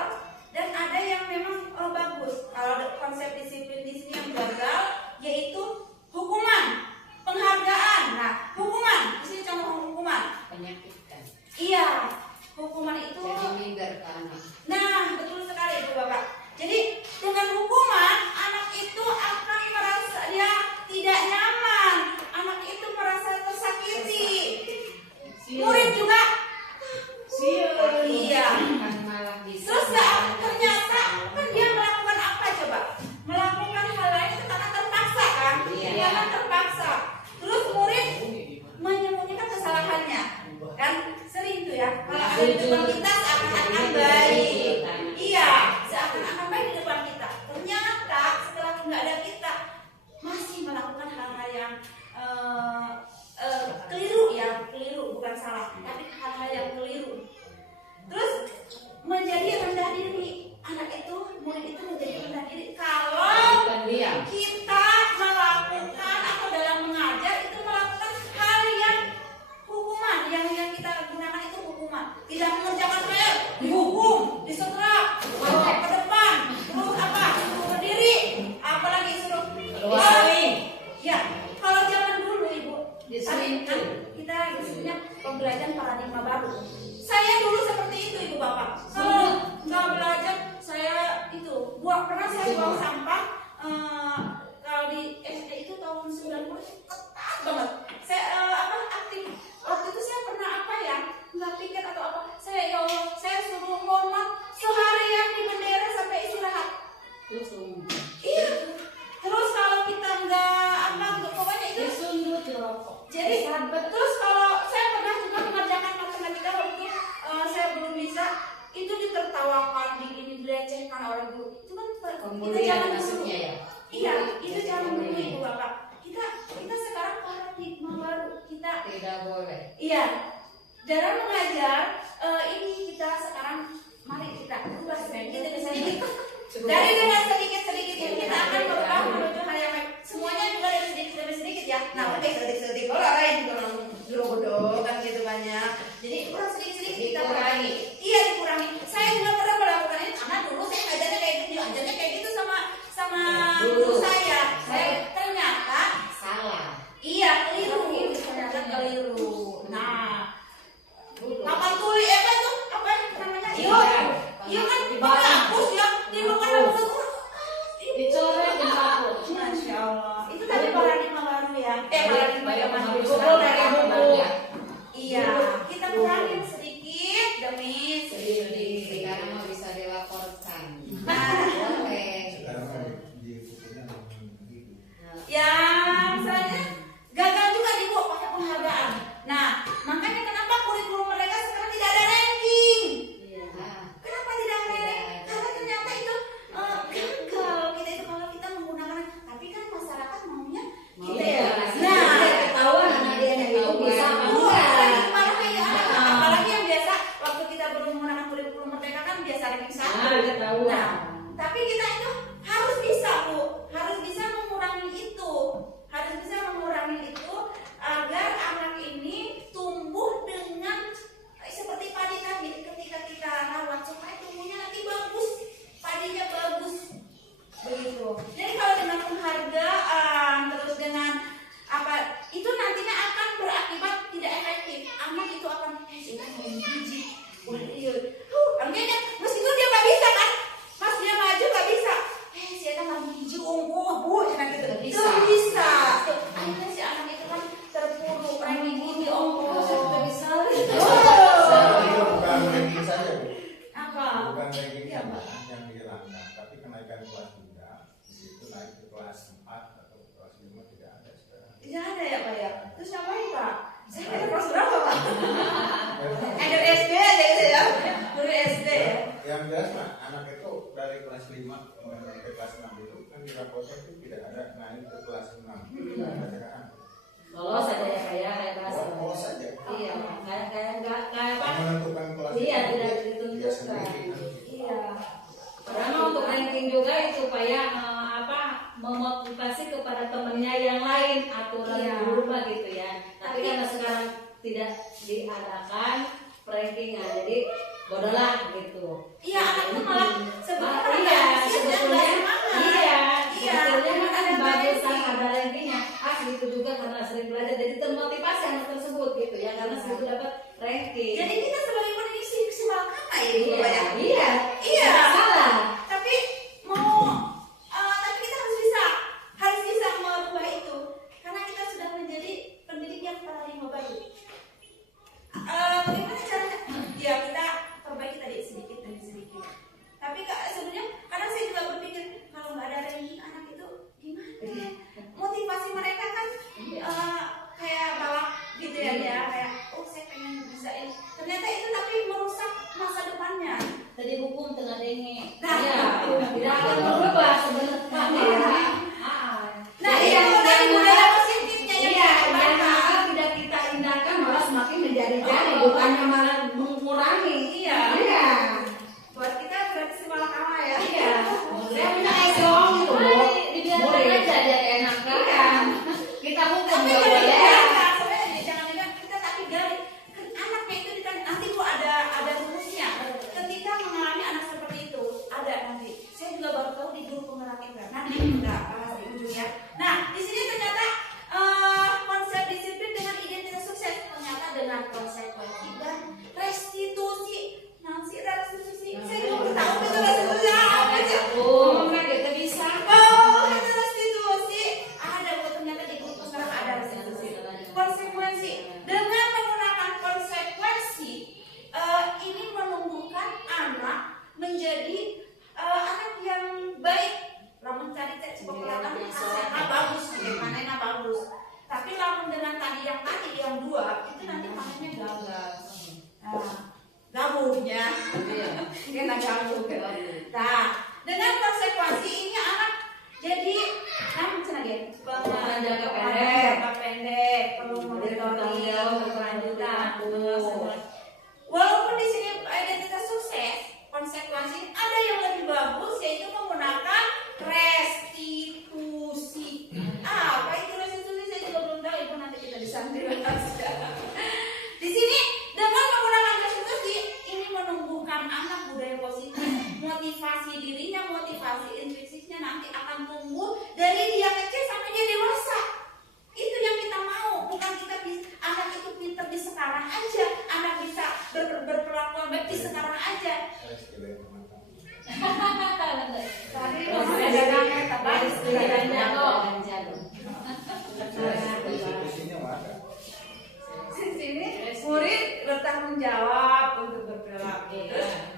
dan ada yang memang bagus. Kalau konsep disiplin di sini yang gagal yaitu hukuman, penghargaan. Nah, hukuman di sini contoh hukuman. Menyakitkan. Iya, hukuman itu. Jadi minder ke anak. Nah, betul sekali Ibu Bapak. Jadi dengan hukuman anak itu akan merasa dia tidak nyaman, anak itu merasa tersakiti. Murid juga. Iya. Malah bisa. Terus ternyata kan dia melakukan apa coba? Melakukan hal lain itu karena terpaksa kan? Iya. Karena terpaksa. Terus murid menyembunyikan kesalahannya, kan? Sering tuh ya. Kalau ada di depan kita seakan-akan baik. Iya, seakan-akan baik di depan kita. Ternyata setelah nggak ada kita masih melakukan hal-hal yang keliru ya, keliru bukan salah, tapi hal-hal yang keliru. Terus menjadi rendah diri, anak itu, murid itu menjadi rendah diri kalau kita melakukan atau dalam mengajar itu melakukan hal yang hukuman, yang kita gunakan itu hukuman, tidak mengerjakan PR, dihukum, disetrap, ke depan, terus apa, suruh berdiri, apalagi suruh ya. Kalau zaman dulu Ibu, kan kita disebutnya pembelajaran paradigma baru. Saya dulu seperti itu Ibu Bapak. Kalau nggak belajar saya itu pernah saya buang sampah. Kalau di SD itu tahun 90 ketat banget. Saya aktif. Waktu itu saya pernah apa ya? Nggak piket atau apa? Saya ya Allah, saya suruh hormat seharian di bendera sampai istirahat. Iya. Terus kalau kita nggak pokoknya itu. Jadi terus kalau saya pernah juga mengerjakan matematika waktu saya belum bisa, itu ditertawakan, dilecehkan oleh guru. Itu kan kita jangan maksudnya ya. Iya, itu jangan dulu Ibu Bapak. Kita sekarang paradigma baru. Kita Tidak boleh. iya. Dalam mengajar ini kita sekarang mari kita ubah sedikit. Dari dengan sedikit-sedikit ini kita akan berubah menuju hal yang baik. Semuanya juga dari sedikit demi sedikit ya. Nah, oke sedikit-sedikit. Kalau lain juga langsung gede kan gitu banyak. Jadi kurang sedikit-sedikit kita kurangi. Iya dikurangi. Saya juga pernah melakukan ini karena dulu saya ngajarnya kayak gitu sama guru saya. Saya ternyata Salah. iya keliru. Ternyata keliru. Nah, papan tuli apa tuh? Apa namanya? Iya kan bagus ya. Dimakan hapus. Dicoret di paku. Masya Allah. Itu tadi paradigma baru ya. Paradigma zaman dulu dari buku. Iya. Kita kurangin sedikit demi sedikit. Sekarang mau bisa dilaporkan. Boleh. Sekarang kan di bukunya gitu. Ya, misalnya gagal juga di Bu pakai penghargaan. Nah, makanya kenapa kurikulum mereka sekarang tidak ada ranking? Kenapa tidak ada ranking? Karena ternyata itu gagal. Kita itu kalau kita menggunakan, tapi kan masyarakat maunya kita ya. Nah, ketahuan anak dia yang itu bisa apalagi yang biasa waktu kita belum menggunakan kurikulum merdeka kan biasa ranking 1. Nah, tapi kita itu harus bisa Bu, harus bisa mengurangi itu, agar anak ini tumbuh dengan seperti padi tadi. Ketika kita rawat supaya tumbuhnya nanti bagus, padinya bagus, begitu. Jadi kalau dengan penghargaan terus dengan apa itu nantinya akan berakibat tidak efektif. Anak itu akan biji. Wah iya, artinya meskipun dia nggak bisa kan, mas dia maju nggak bisa. Saya kan lagi hijau unggul Bu, jangan gitu. Itu bisa. Akhirnya si anak itu kan terpuruk, ranking ini unggul, saya tidak bisa. Itu bukan ranking saja Bu. Apa? Bukan ranking Iya, Mbak. yang dihilangkan, tapi kenaikan kelas juga. Itu naik ke kelas 4 atau kelas 5 tidak ada sekarang. Tidak ada ya Pak ya? Terus ngapain Pak? Saya kira kelas berapa Pak? Dari SD aja gitu ya? Dari SD ya? Yang jelas Pak, anak itu dari kelas 5 ke kelas 6 itu kan di rapotnya itu tidak ada naik ke kelas 6. Tidak ada sekarang. Lolos aja ya kayak kelas. Lolos saja. Iya, kayak enggak kayak apa? Menentukan mungkin aturan Iya. dulu mah gitu ya. Tapi karena sekarang tidak diadakan prankingan, jadi bodohlah gitu. Iya, anak tuh malah sebetulnya Iya, nggak sebetulnya semangat. iya, Iya, sebetulnya kan ada bagusan ranking. ada rankingnya. Gitu juga karena sering belajar, jadi termotivasi anak tersebut gitu ya, karena situ dapat ranking. Jadi kita sebagai pendidik sih malakama ya, Bu, iya, ya. iya, Iya. tidak salah. Tapi tapi kita harus bisa merubah itu karena kita sudah menjadi pendidik yang paradigma baru. Bagaimana caranya? Ya kita perbaiki tadi sedikit demi sedikit. Tapi sebenarnya kadang saya juga berpikir kalau nggak ada ranking anak itu gimana? Motivasi mereka kan kayak balap gitu ya dia kayak saya pengen bisa ini. Ternyata itu tapi merusak masa depannya. Tadi hukum tengah denge. Nah, Ya, tidak akan berubah sebenarnya. Nah, itu dari budaya positifnya yang Iya, kita yang kembangkan. hal tidak kita indahkan malah semakin menjadi-jadi, bukannya malah mengurangi. Iya. Iya. Buat kita berarti semalakama ya. Iya. Saya punya esong gitu, Bu. Dibiarkan Boleh. aja dia enakan. Iya. Kita hukum Tapi nggak kalau boleh. sebenarnya jangan juga kita tapi gali anaknya itu ditanya nanti Bu ada rumusnya. Ketika mengalami anak seperti itu ada nanti. Saya juga baru tahu di guru penggerak kita. Nanti kita bahas di ujung ya. Nah di sini ternyata konsep disiplin dengan identitas sukses ternyata dengan konsekuensi dan restitusi. Nanti restitusi. Saya juga baru tahu itu restitusi apa sih? Ngomongnya kita bisa. Oh, ada restitusi. Ada Bu ternyata di guru penggerak ada restitusi. Konsekuensi dengan menggunakan konsekuensi ini menumbuhkan anak menjadi anak yang baik. Lamun cari cek populatan bagus, panennya bagus. Tapi lamun dengan tadi yang dua itu nanti panennya gagal. Gabuhnya, kena gabuh. Nah, dengan konsekuensi ini anak jadi jangka pendek, perlu monitoring, berkelanjutan. Walaupun di sini identitas sukses, konsekuensi ada yang lebih bagus yaitu menggunakan restitusi. Apa itu restitusi? Saya juga belum tahu. Ibu nanti kita disantri bahas. Di sini dengan menggunakan restitusi ini menumbuhkan anak budaya positif, motivasi dirinya, motivasi intrinsiknya nanti akan tumbuh dari dia kecil sampai dia dewasa. Itu yang kita mau, bukan kita anak itu pintar di sekarang aja, anak bisa berperlakuan baik di sekarang aja. Tadi ngomongnya dagangnya terbalik, Institusinya ada. di sini murid bertanggung jawab untuk berperilaku.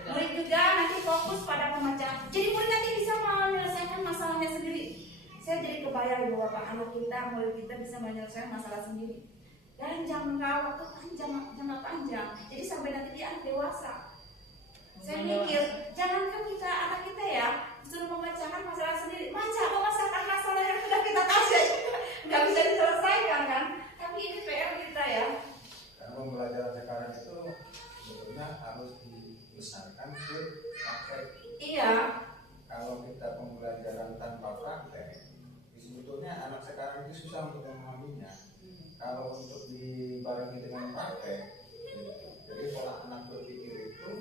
Murid juga nanti fokus pada pemecahan. Jadi murid nanti bisa menyelesaikan masalahnya sendiri. Saya jadi kebayang bahwa anak kita, murid kita bisa menyelesaikan masalah sendiri. Dan jangka waktu panjang. Jadi sampai nanti dia anak dewasa. Saya mikir, jangankan kita anak kita ya suruh memecahkan masalah sendiri. Memecahkan masalah yang sudah kita kasih nggak bisa diselesaikan kan? Tapi ini PR kita ya. Karena pembelajaran sekarang itu sebetulnya harus dibesarkan ke praktek. Iya. Kalau kita pembelajaran tanpa praktek, sebetulnya anak sekarang itu susah untuk memahaminya. Kalau untuk dibarengi dengan praktek, jadi pola anak berpikir itu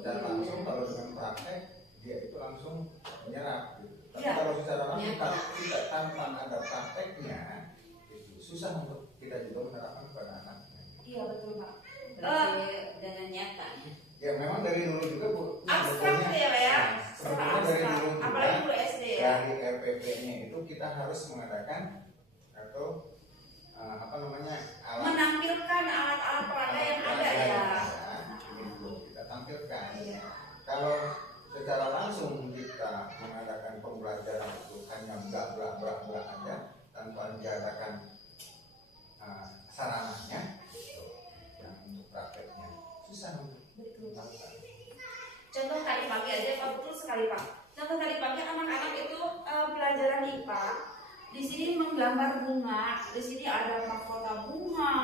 dan langsung kalau dengan praktek dia itu langsung menyerap. Gitu. Tapi Ya. kalau secara langsung kita tanpa ada prakteknya, itu susah untuk kita juga menerapkan kepada anaknya. Iya betul Pak. Dengan nyata. Ya memang dari dulu juga Bu. Abstrak ya Pak ya. Sebetulnya dari dulu juga. Apalagi dulu SD ya. Dari RPP-nya itu kita harus mengadakan atau Menampilkan alat-alat peraga yang ada ya. Ini dulu kita tampilkan. Iya. Kalau secara langsung kita mengadakan pembelajaran itu hanya blak aja tanpa diadakan sarananya, yang untuk prakteknya susah untuk Betul. dilakukan. Contoh tadi pagi aja Pak, betul sekali Pak. Contoh tadi pagi anak-anak itu pelajaran IPA. Di sini menggambar bunga, di sini ada mahkota bunga,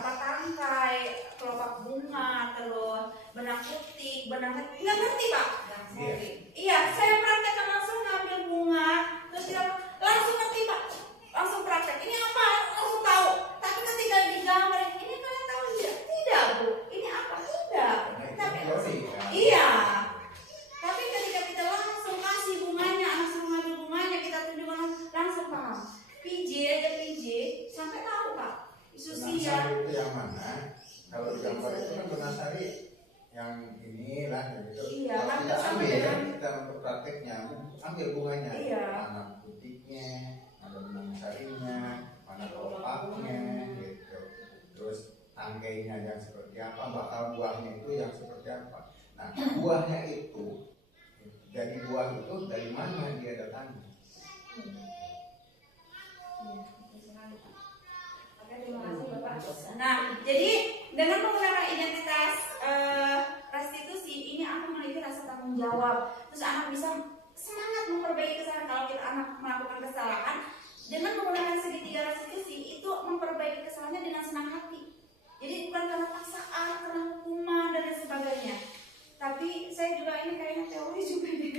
tangkai, kelopak bunga, terus benang putih, benang nggak ngerti Pak? Iya. Iya, saya praktekkan langsung ngambil bunga, terus dia langsung ngerti apa bakal buahnya itu yang seperti apa. Nah, buahnya itu jadi buah itu dari mana dia datangnya? Oke, terima kasih Bapak. Nah, jadi dengan menggunakan identitas restitusi ini anak memiliki rasa tanggung jawab. Terus anak bisa semangat memperbaiki kesalahan. Kalau kita anak melakukan kesalahan dengan menggunakan segitiga restitusi itu memperbaiki kesalahannya dengan senang hati. Jadi bukan karena paksaan, karena hukuman dan lain sebagainya. Tapi saya juga ini kayaknya teori juga nih.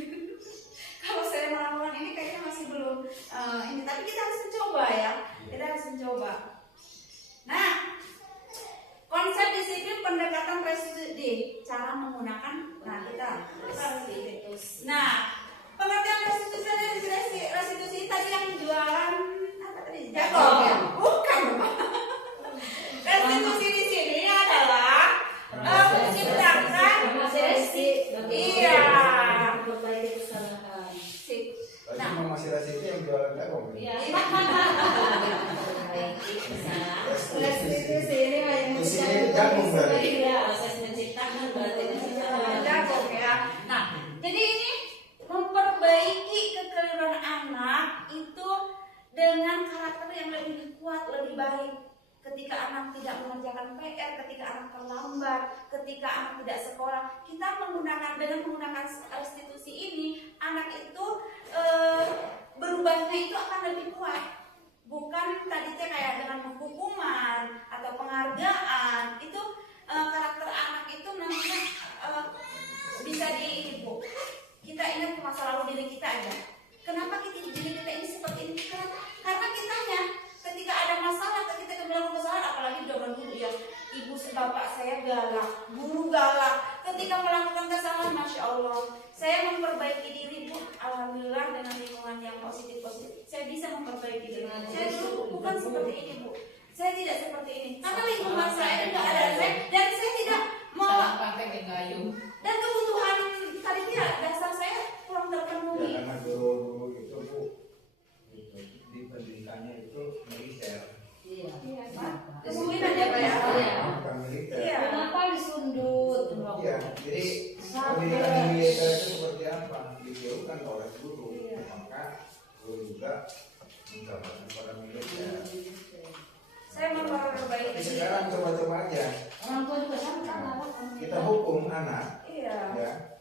Kalau saya melakukan ini kayaknya masih belum ini. Tapi kita harus mencoba ya. Kita harus mencoba. Nah, konsep disiplin pendekatan restitusi, cara menggunakan. Nah, kita harus. Nah, pengertian restitusi tadi yang jualan apa tadi? Jago. Ya. Bukan, Bapak. Restitusi di sini adalah menciptakan iya. Memperbaiki kesalahan. Tadi Mama Sirasi itu yang jualan jagung. Iya. Memperbaiki kesalahan. Restitusi ini yang Di sini jagung berarti. Iya, proses menciptakan berarti menciptakan. Jago ya. Nah, jadi ini memperbaiki kekeliruan anak itu dengan karakter yang lebih kuat, lebih baik. Ketika anak tidak mengerjakan PR, ketika anak terlambat, ketika anak tidak sekolah, kita dengan menggunakan restitusi ini, anak itu berubahnya itu akan lebih kuat. Bukan tadi kayak dengan hukuman atau penghargaan. Itu karakter anak itu namanya bisa Bu. Kita ingat ke masa lalu diri kita aja. Kenapa diri kita ini seperti ini? Karena kitanya ketika ada masalah, ketika melakukan kesalahan, apalagi zaman dulu ya, ibu bapak saya galak, guru galak. Ketika melakukan kesalahan, masya Allah, saya memperbaiki diri Bu. Alhamdulillah dengan lingkungan yang positif, saya bisa memperbaiki diri. Saya dulu bukan seperti ini Bu. Saya tidak seperti ini. Karena lingkungan saya tidak ada saya dan saya tidak mau. Dan kebutuhan tadi dia dasar saya kurang terpenuhi. Ya, karena dulu itu Bu, itu, di pendidikannya itu militer. Iya. Iya, Pak. Kesulitan ya, Pak ya. Iya. Bukan militer. Iya. Kenapa disundut? Iya, jadi pendidikan di militer itu seperti apa? Dijauhkan oleh guru, maka guru juga mencatatkan pada militer. Saya memperbaiki Tapi diri. sekarang coba-coba aja Orang tua juga sama kan lakukan. kita hukum anak, Iya. ya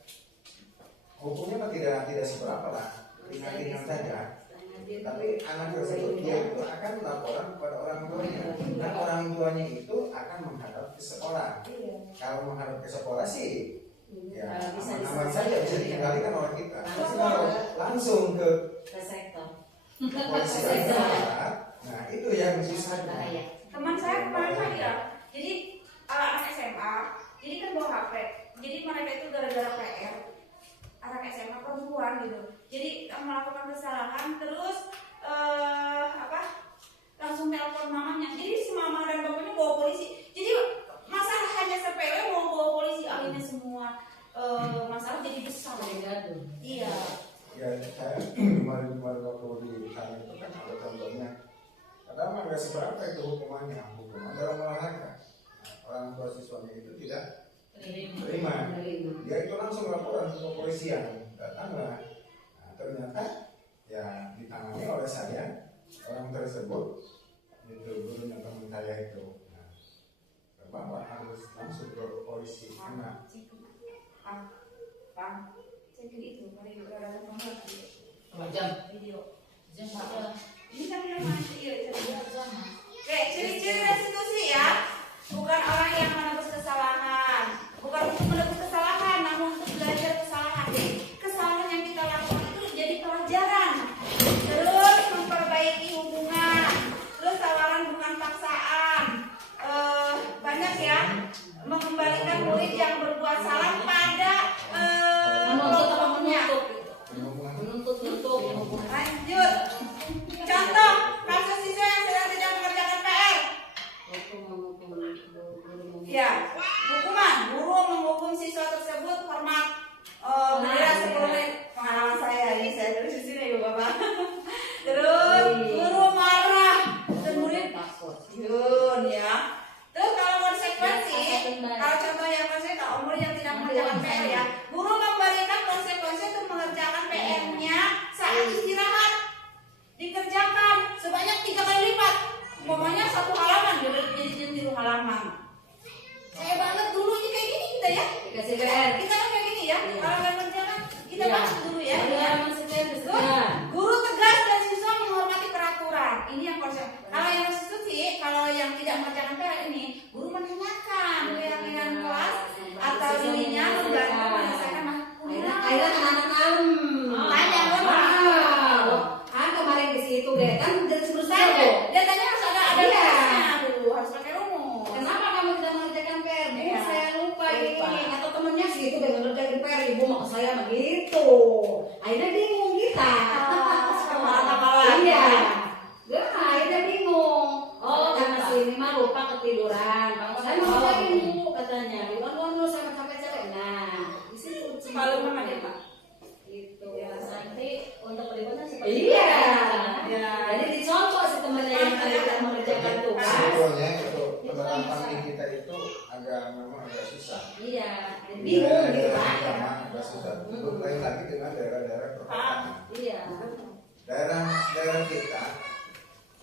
hukumnya mah tidak seberapa lah, ringan-ringan saja. Tapi anak tersebut dia itu akan laporan kepada orang tuanya, dan orang tuanya itu akan menghadap ke sekolah. Iya. Kalau menghadap ke sekolah sih, ya Bisa aman saja bisa dikendalikan oleh kita. Tapi Langsung kalau langsung ke sektor. kepolisian, nah itu yang susah. Bahaya. Teman saya kemarin Pak ya, jadi anak SMA, jadi kan bawa HP, jadi mereka itu gara-gara PR, anak SMA perempuan gitu, jadi melakukan kesalahan terus langsung telepon mamanya, jadi si mama dan bapaknya bawa polisi, jadi masalah hanya sepele mau bawa polisi, akhirnya semua masalah jadi besar. Gaduh. Iya. Ya saya kemarin waktu di sana itu kan ada contohnya. Padahal nggak seberapa itu hukuman dalam olahraga. Orang tua siswanya itu tidak terima. Dia itu langsung laporan ke kepolisian. Datanglah. Nah, ternyata ya ditangani oleh saya orang tersebut itu gurunya teman saya itu. Nah, bahwa harus langsung ke polisi karena Cek itu, mari kita ada nomor Jam video. berapa? Ini kan yang masih iya, Jam. oke, ciri-ciri restitusi ya, bukan orang yang menebus kesalahan, bukan untuk menebus kesalahan, namun untuk belajar kesalahan. Kesalahan yang kita lakukan itu jadi pelajaran, terus memperbaiki hubungan, terus tawaran bukan paksaan. Banyak ya, mengembalikan murid yang berbuat salah pada Menuntut apa kelompoknya. menuntut? Menuntut. Lanjut. kalau yang tidak mengerjakan PR ini, guru menanyakan yang kelas atau dirinya membantu menyelesaikan Akhirnya anak-anak kalem. Tanya dong. Kemarin di situ deh kan dari sebelum Tanya, dia tanya harus ada Iya. tulisnya. Aduh, harus pakai rumus. Kenapa kamu tidak mengerjakan PR? Bu, Iya. saya lupa ini. Lupa. Atau temennya sih itu udah ngerjain PR, ibu mau saya begitu. Akhirnya bingung kita. Iya. Dia akhirnya bingung. Oh, Karena lupa. si ini mah lupa ketiduran. Saya mau Oh. ngerjain bu katanya. Di dulu saya capek-capek. Nah, di situ Malu sama dia, Pak. Gitu. Ya, nanti untuk berikutnya seperti Iya. Ya. Jadi dicontoh si temennya yang tidak mengerjakan tugas. Sebetulnya itu penerapan di kita itu memang agak susah. Iya. Bingung gitu Daerah kan. memang agak susah. Belum lain lagi dengan daerah-daerah perkotaan. Iya. Daerah kita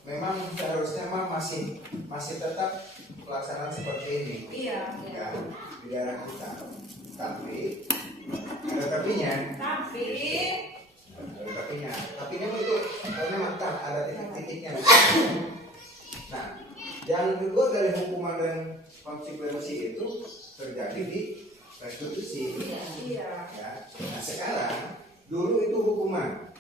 memang seharusnya masih tetap pelaksanaan seperti ini. Iya. Ya, di daerah kita. Tapi ada tapinya. Tapinya itu karena mantap ada titik-titiknya. Nah, yang kedua dari hukuman dan konsekuensi itu terjadi di restitusi. Iya. Ya. Nah, sekarang dulu itu hukuman.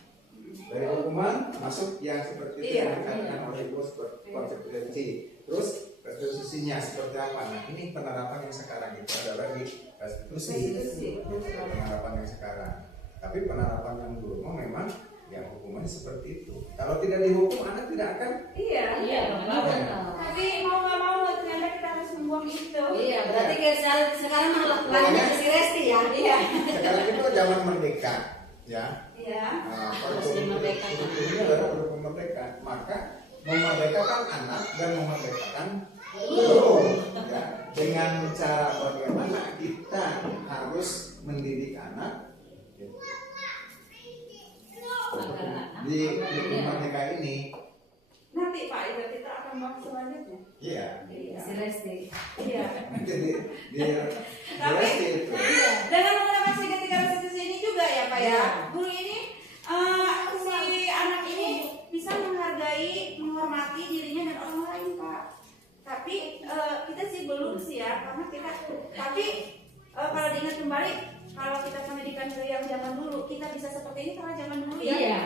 Dari hukuman masuk yang seperti itu Iya. yang dikatakan oleh Ibu seperti konsekuensi. Terus restitusinya seperti apa? Nah, ini penerapan yang sekarang itu adalah di restitusi. Penerapan yang sekarang. Tapi penerapan yang dulu memang yang hukumannya seperti itu. Kalau tidak dihukum anak tidak akan. Iya. Iya, benar. Tapi mau nggak mau ternyata kita harus membuang itu. Iya, berarti kayak sekarang malah lainnya ke si Resti ya. Iya. Sekarang itu zaman merdeka, ya. Iya. Nah, Masih merdeka. ini adalah kurikulum merdeka. Maka memerdekakan anak dan memerdekakan guru, ya. Dengan cara bagaimana kita harus mendidik anak di merdeka ini. Nanti Pak Ida kita akan bahas selanjutnya. Iya. Si Resti. Iya. Jadi Tapi itu. dengan menggunakan tiga restitusi ini juga ya Pak ya, guru ini si anak ini bisa menghargai, menghormati dirinya dan orang lain Pak. Tapi kita sih belum sih ya, karena kita. Tapi kalau diingat kembali, kalau kita pendidikan yang zaman dulu, kita bisa seperti ini karena zaman dulu ya. Iya.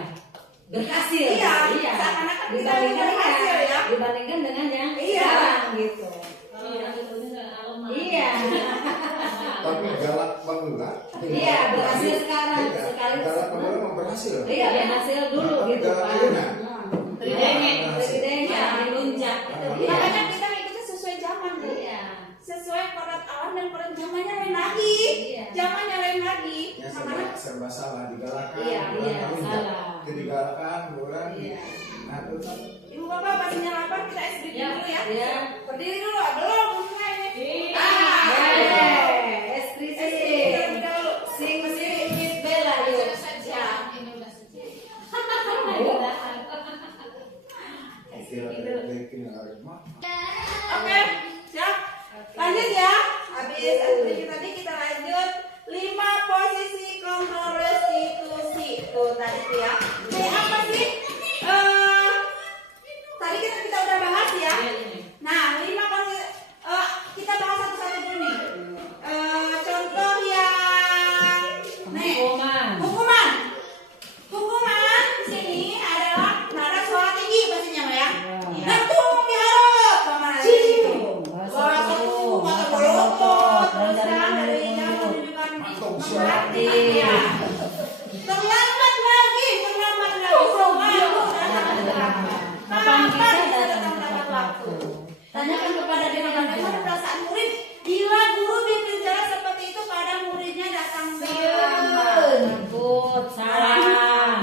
Berhasil. Iya. Iya. Seakan-akan kita Dibandingkan berhasil ya. Dibandingkan dengan yang Iya. sekarang gitu. Kalau yang itu lemah. Iya. Tapi galak banget. Iya, berhasil sekarang. Tidak. Sekali. Galak banget memang berhasil. Iya, berhasil dulu Tapi gitu galak Pak. ayeuna. Berdengek. Beridengek, dilunjak. Iya. Makanya kita ikutnya sesuai zaman Bu. Iya. Sesuai kodrat alam dan kodrat zamannya lain lagi. Iya. Zamannya lain lagi. Ya Makanya serba salah digalakan. Iya, bukan iya, dilunjak. salah. Jadi digalakan, bukan. Iya. Nah, terus Ibu Bapak pastinya lapar, kita SBB Ya, dulu ya. iya. Berdiri dulu, belum mulai nih. Eskrisi. Terlebih dahulu. Sing Miss Bella yuk. istilah dari mah. Oke, siap. Lanjut ya. Habis SBB tadi kita lanjut 5 posisi kontrol restitusi. Tuh tadi tuh ya. Kayak apa sih? Tadi kita udah bahas ya. Nah, 5 posisi kita bahas satu-satu dulu nih. Contoh yang hukuman di sini adalah nada suara tinggi pastinya Mbak ya. Gantung diharap kemana itu? Suara ketuk atau bolopot terus kan dari yang menunjukkan mengerti ya. Terlambat lagi. Kapan bisa datang tepat waktu? Tanyakan kepada diri dan bagaimana perasaan murid bila guru berbicara seperti itu pada muridnya datang terlambat. Salam.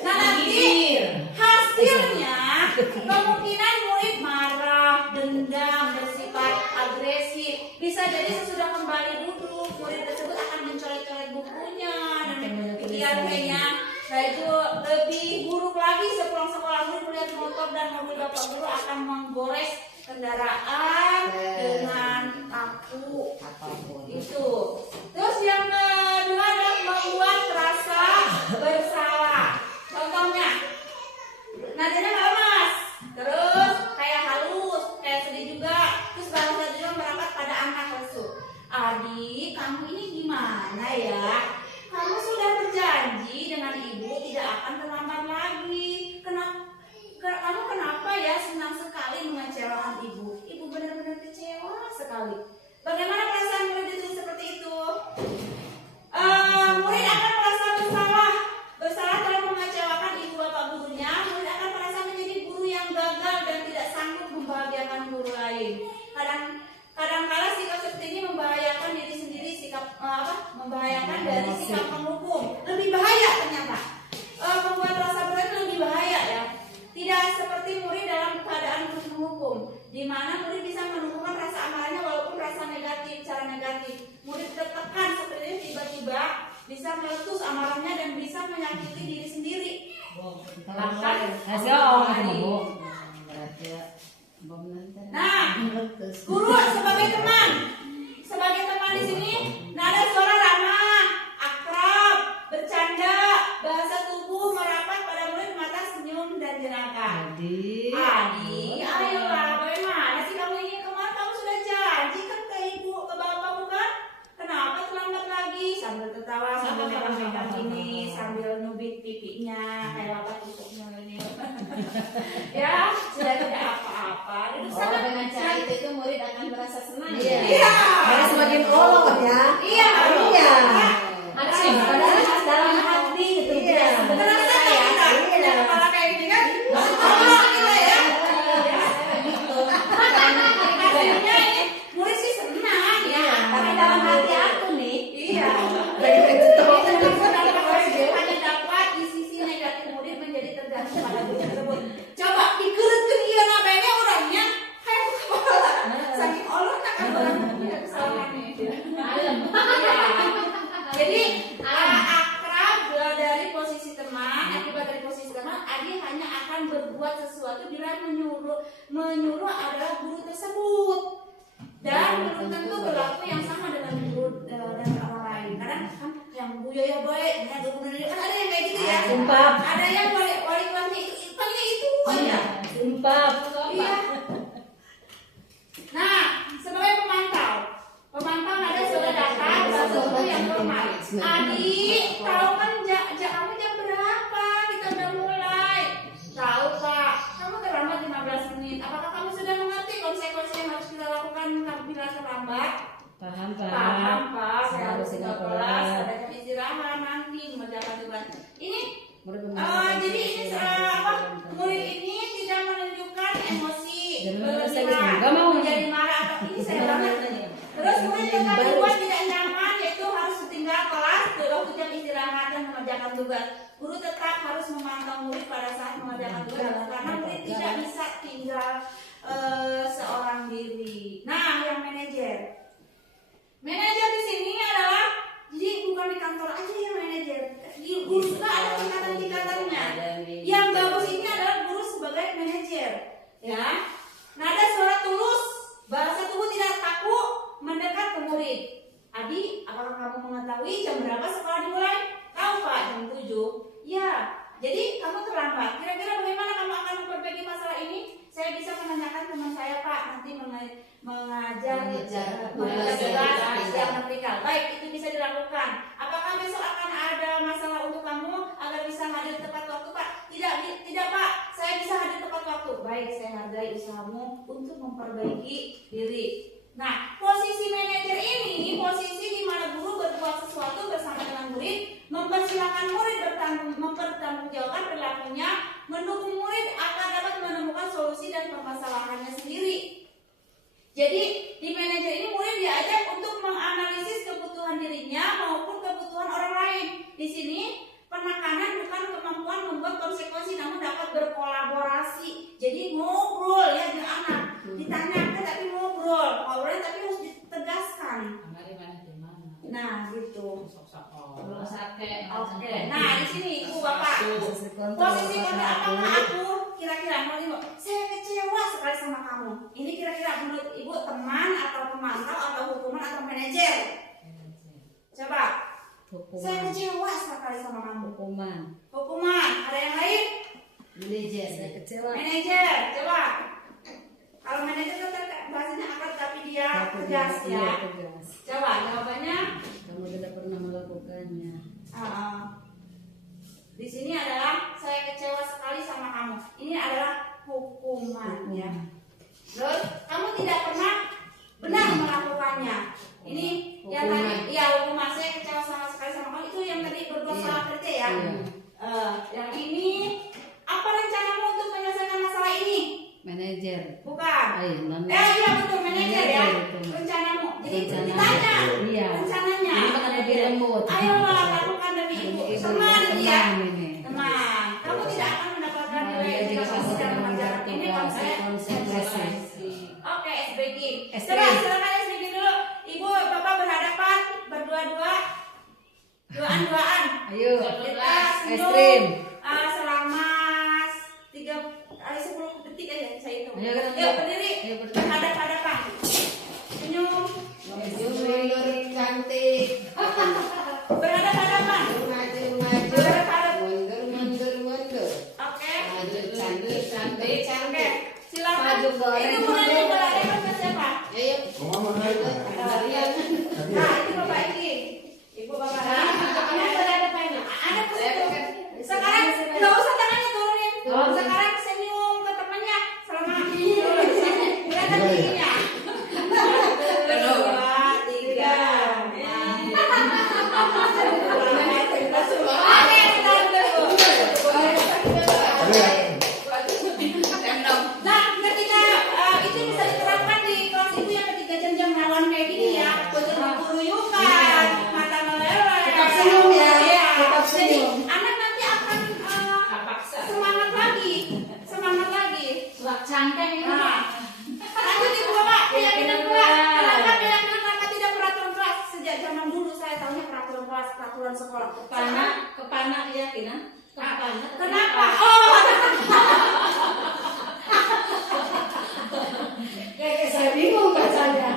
Nah nanti hasilnya kemungkinan murid marah, dendam, bersifat agresif. Bisa jadi sesudah kembali duduk, murid tersebut akan mencoret-coret bukunya dan pikiran kayaknya itu lebih buruk lagi sepulang sekolah murid melihat motor dan mobil bapak guru akan menggores kendaraan dengan lampu itu. Terus yang kedua adalah membuat rasa bersalah. Contohnya, nadanya nggak lemas, terus kayak halus. menghukum, di mana murid bisa menumbuhkan rasa amarahnya walaupun rasa negatif, cara negatif. Murid tertekan seperti ini tiba-tiba bisa meletus amarahnya dan bisa menyakiti diri sendiri. Bahkan nah, guru sebagai teman di sini, nada suara ramah, akrab, bercanda, bahasa tubuh merapat pada murid, mata senyum dan jenaka. Adi, ayolah, bagaimana sih kamu ini? Kemarin kamu sudah janji kan ke ibu, ke bapak bukan? Kenapa terlambat lagi? Sambil tertawa, sambil megang-megang ini, sambil nyubit pipinya, kayak bapak tutupnya ini. Ya, sudah tidak apa-apa. Duduk sana. Dengan cara itu murid akan merasa senang. Iya. Karena semakin olok ya. Iya. Iya. Padahal dalam hati itu Iya. Terasa saya. kan? Punya kepala kayak gini kan? Oh, gitu ya. Akhirnya ini murid sih senang ya. Tapi dalam hati aku nih, Iya. Hanya dapat di sisi negatif murid menjadi tergantung pada guru tersebut. Coba dikeretkan iya namanya orangnya kayak kepala. Saking oloknya kan orang punya kesalahan nih. Iya. Jadi akrab dari posisi teman, akibat dari posisi teman, Adi hanya akan berbuat sesuatu bila menyuruh adalah guru tersebut. Dan belum tentu berlaku yang sama dengan guru dan orang lain. Kadang kan yang Bu Yoyo baik, yang guru dari kan ada yang kayak gitu ya. Sumpah. Ada yang wali kelasnya itu aja. Sumpah. Iya. Nah, sebagai pemantau ada sudah datang sesuatu yang normal. Adik, tahu kan kamu jam berapa? Kita udah mulai. Tahu Pak, kamu terlambat 15 menit. Apakah kamu sudah mengerti konsekuensi yang harus kita lakukan bila terlambat? Paham, Paham Pak, saya harus Harus ke kelas, ada jam istirahat nanti mengerjakan tugas. Ini jadi ini murid ini tidak menunjukkan emosi berlebihan, menjadi marah atau ini saya banget. Terus murid tetap dibuat tidak nyaman, yaitu harus tinggal kelas waktu jam istirahat dan mengerjakan tugas. Guru tetap harus memantau murid pada saat mengerjakan tugas karena murid tidak bisa tinggal seorang diri. Nah, yang manajer di sini adalah jadi bukan di kantor aja yang manajer, di guru juga ada tingkatan-tingkatannya. Yang bagus ini adalah guru sebagai manajer, ya. Nada suara tulus, bahasa tubuh tidak kaku, mendekat ke murid. Adi, apakah kamu mengetahui jam berapa sekolah dimulai? Tahu Pak, jam 7. Ya, jadi kamu terlambat. Kira-kira bagaimana kamu akan memperbaiki masalah ini? Saya bisa menanyakan teman saya Pak, nanti mengajar tugas yang vertikal. Baik, itu bisa dilakukan. Apakah besok akan ada masalah untuk kamu agar bisa hadir tepat waktu Pak? Tidak Pak, saya bisa hadir tepat waktu. Baik, saya hargai usahamu untuk memperbaiki diri. Nah, posisi manajer ini posisi di mana guru berbuat sesuatu bersama dengan murid, mempersilahkan murid mempertanggungjawabkan perilakunya, mendukung murid agar dapat menemukan solusi dan permasalahannya sendiri. Jadi di manajer ini murid diajak untuk menganalisis kebutuhan dirinya maupun kebutuhan orang lain. Di sini penekanan bukan kemampuan membuat konsekuensi, namun dapat berkolaborasi. Jadi ngobrol ya dengan anak, ditanyakan tapi ngobrol tapi harus ditegaskan. Nah gitu. Oke. Nah di sini ibu bapak, posisi kontra apakah aku kira-kira saya kecewa sekali sama kamu. Ini kira-kira menurut ibu teman atau pemantau atau hukuman atau manajer? Coba. Saya kecewa sekali sama kamu. Hukuman. Ada yang lain? Manajer. Saya kecewa. Manajer. Coba. Kalau manajer itu bahasanya akar tapi dia tegas ya. Coba jawabannya. Kamu tidak pernah melakukannya. Di sini adalah saya kecewa sekali sama kamu. Ini adalah hukuman ya. Terus kamu tidak pernah benar melakukannya. Ini yang tadi ya hukuman saya kecewa sekali sama kamu itu yang tadi berbuat salah kerja ya. Yang ini apa rencanamu untuk menyelesaikan masalah ini? Manajer. Bukan. Iya betul manajer ya. Rencanamu. Jadi ditanya. Iya. Rencananya. Ayolah lakukan demi ibu. Teman ya. Teman. Kamu tidak akan mendapatkan nilai jika kamu tidak mengerjakan ini konsep. 10 detik aja saya hitung. Ayo, kita Yuk berdiri. Ayo, berdiri. Berhadap-hadapan. Senyum. Mundur cantik. Berhadap-hadapan. Maju maju. Berhadap-hadapan. Mundur mundur. Oke. Maju cantik cantik Oke. cantik. Silakan. Maju goreng. Itu mulai berlari ke siapa? Ayo. Mama mana? Kalian. Nah, ini Bapak ini. Ibu Bapak. Ini berhadapan. Ada positif. Sekarang nggak usah tangannya turunin. Sekarang senyum ke temannya selama kelihatan giginya. 2, 3. Oke, start dulu. Nah, ketika itu bisa diterapkan di kelas ibu yang ketika jam-jam rawan kayak gini ya, betul-betul keruyukan, mata meleleh. Tetap senyum ya, Iya. tetap Jadi senyum. anak nanti akan semangat lagi. Cangkeng ini. Nah, lanjut ibu bapak, keyakinan kelas. Kenapa keyakinan kakak tidak peraturan kelas? Sejak zaman dulu saya tahunya peraturan kelas, peraturan sekolah. Kepana keyakinan. Kepana. Kenapa? Oh, Kayak saya bingung bacanya.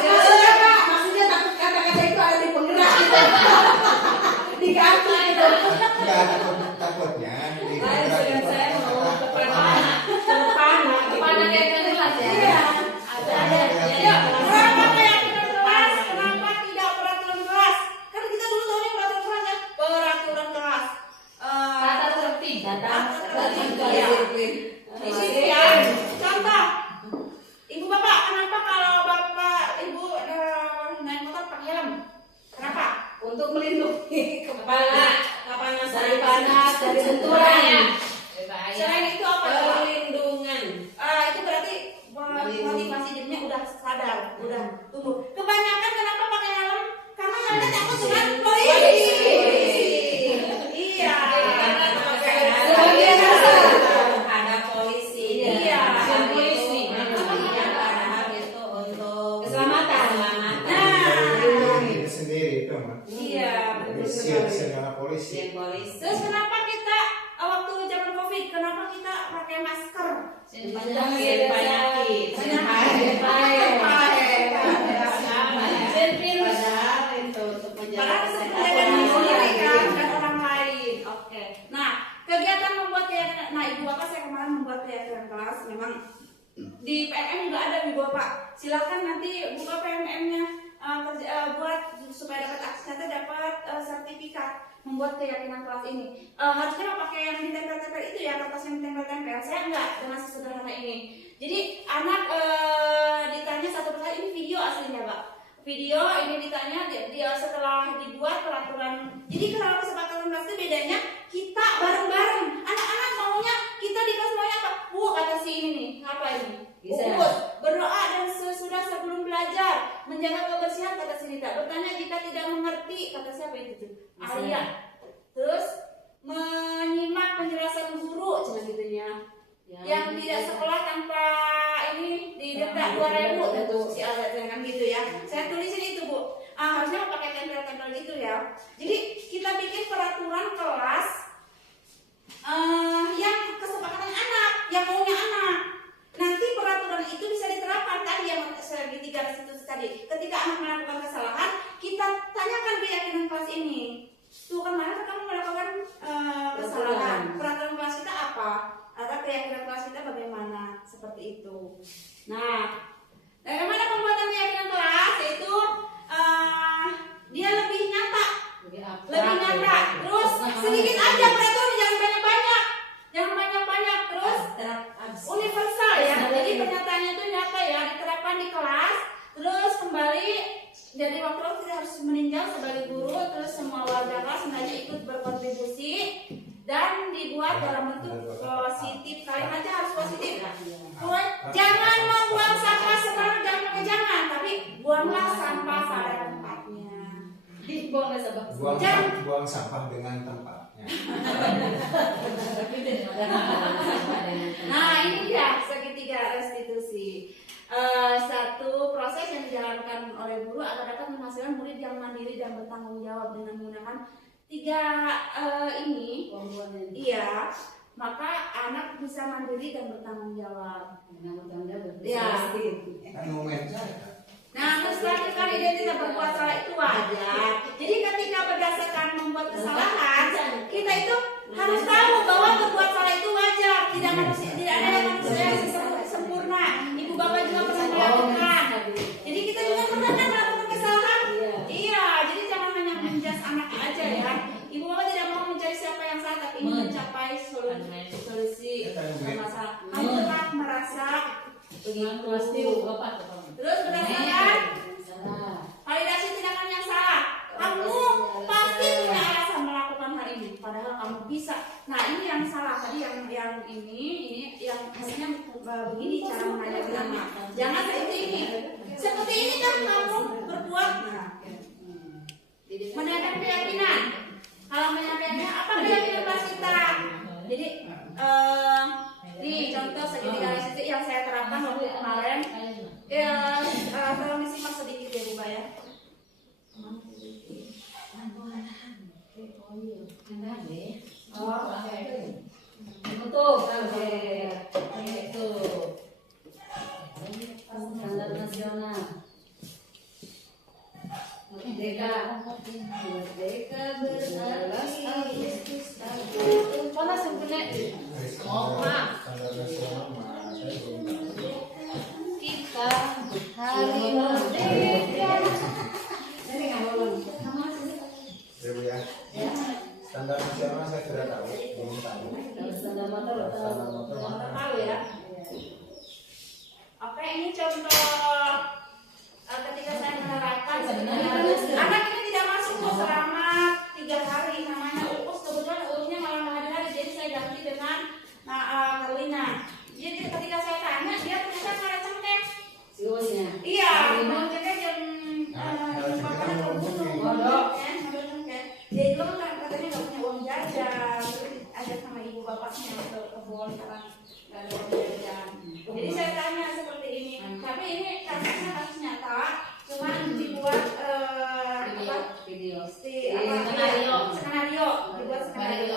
Maksudnya Kak, maksudnya takut kata-kata itu ada di penggerak gitu. Diganti gitu. Takutnya di Saya mau kepana. Kepana keyakinan kelas ya. Iya. Ada. kenapa keyakinan kelas? Kenapa tidak peraturan kelas? Kan kita dulu tahunya peraturan kelas ya. Peraturan kelas. Tata tertib. Iya. Di sini ya. Contoh. Ibu bapak, kenapa kalau bapak ibu naik motor pakai helm? Kenapa? Untuk melindungi Kepala. kepala Dari panas, dari benturan. Selain itu apa? perlindungan. Itu berarti motivasi dirinya udah sadar, udah tumbuh. Kebanyakan kenapa pakai helm? Karena mereka takut dengan polisi. Iya. Sebagian besar. Ada polisi. Iya. Polisi. Iya. Padahal itu untuk Keselamatan. diri sendiri itu mah. Iya, betul Siap sekali. dengan polisi. polisi. Terus kenapa kita waktu zaman Covid, kenapa kita pakai masker? Penyakit. Penyakit. Padahal itu untuk Padahal menjaga itu menjaga diri sendiri kan, dan orang lain. Oke. Nah, kegiatan membuat keyakinan. Nah, ibu bapak saya kemarin membuat keyakinan kelas. Memang di PMM juga ada ibu bapak. Silakan nanti buka PMM-nya buat supaya dapat akses, dapat sertifikat membuat keyakinan kelas ini. Harusnya pakai yang ditempel-tempel itu ya, kertas yang ditempel-tempel. Saya enggak dengan sesederhana ini. Jadi anak ditanya satu persatu, ini video aslinya pak. Video ini ditanya dia setelah dibuat peraturan. Jadi kalau kesepakatan kelas itu bedanya kita bareng-bareng. Anak-anak maunya kita di kelas maunya apa? Bu kata si ini nih, apa ini? Bisa. Ukur, berdoa dan sesudah sebelum belajar, menjaga kebersihan kata si Nita. Bertanya jika tidak mengerti kata siapa itu tuh? Bisa. Arya. Terus menyimak penjelasan guru cina gitunya. Yang tidak sekolah tanpa ini di denda 2.000 tentu si Alda jangan gitu ya. Saya tulisin itu bu. Harusnya pakai tempel-tempel gitu ya. Jadi kita bikin peraturan kelas yang kesepakatan anak, yang maunya anak. Nanti peraturan itu bisa diterapkan tadi yang segitiga situ tadi. Ketika anak melakukan kesalahan, kita tanyakan keyakinan kelas ini. Tuh kemarin kamu melakukan kesalahan. Peraturan kelas kita apa? Atau keyakinan kelas kita bagaimana? Seperti itu. Nah, bagaimana pembuatan keyakinan kelas? Yaitu dia lebih nyata. Lebih nyata. Terus sedikit aja peraturan, jangan banyak-banyak. Jangan banyak-banyak. Terus universal ya. Jadi pernyataannya itu nyata ya, diterapkan di kelas. Terus kembali jadi waktu kita harus meninjau sebagai guru. Terus semua warga kelas sebenarnya ikut berkontribusi dan dibuat dalam bentuk positif. Kalian aja harus positif. Jangan membuang sampah sembarangan, jangan pakai jangan, tapi buanglah sampah pada tempatnya. Buang sampah dengan tempatnya. Nah ini dia segitiga restitusi. Satu proses yang dijalankan oleh guru agar dapat menghasilkan murid yang mandiri dan bertanggung jawab dengan menggunakan tiga ini. Iya, maka anak bisa mandiri dan bertanggung jawab. Ya. Kan momen saya. Nah, menstabilkan identitas berbuat salah itu wajar. Jadi ketika berdasarkan membuat kesalahan, kita itu harus tahu bahwa berbuat salah itu wajar. Tidak ada manusia yang sempurna. Ibu bapak juga pernah melakukan. Jadi kita juga pernah kan melakukan kesalahan. Iya, jadi jangan hanya menjas anak aja ya. Ibu bapak tidak mau mencari siapa yang salah, tapi ingin mencapai solusi masalah. Kamu tetap merasa terus berdasarkan validasi tindakan yang salah. Kamu pasti punya alasan melakukan hal ini, padahal kamu bisa. Nah, ini yang salah tadi, yang ini yang harusnya begini cara mengajarkannya. Jangan seperti ini. Seperti ini kan kamu berbuat menandakan keyakinan. Kalau menyampaikannya apa keyakinan kita? Jadi nih contoh segitiga titik yang saya terapkan waktu kemarin. Tolong disimak sedikit ya Bu ya. Standar nasional. Merdeka berarti pola sempurna. Standar nasional mah saya belum tahu. Kita hari merdeka. Ya Bu ya. Standar nasional saya sudah tahu, belum tahu. Standar motor Standar motor mana? Tahu ya. Oke, ini contoh ketika saya menerapkan anak ini tidak masuk selama 3 hari, namanya UPUS. Kebetulan urusnya malam hari, jadi saya ganti dengan Karlina. Jadi ketika saya tanya, dia ternyata nggak cengkeh. siusnya. Iya, mau cengkeh jam papanya terbunuh. Dia itu kan katanya nggak punya uang jajan, terus ajak sama ibu bapaknya ke kebun karena nggak ada uang jajan. Jadi saya tanya seperti ini, tapi ini kasus nyata, cuma dibuat Video. skenario, dibuat skenario.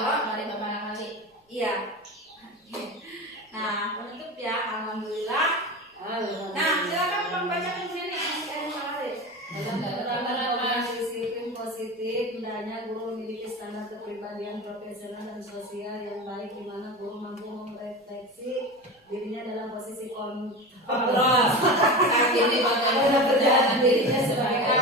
Iya. Nah, penutup ya, alhamdulillah. Nah, silakan membacakan kemudian nih, masih ada yang salah deh. Dalam penerapan disiplin positif, hendaknya guru memiliki standar kepribadian profesional dan sosial yang baik, di mana guru mampu merefleksi dirinya dalam posisi kontrol. Ini bagaimana perjalanan dirinya sebagai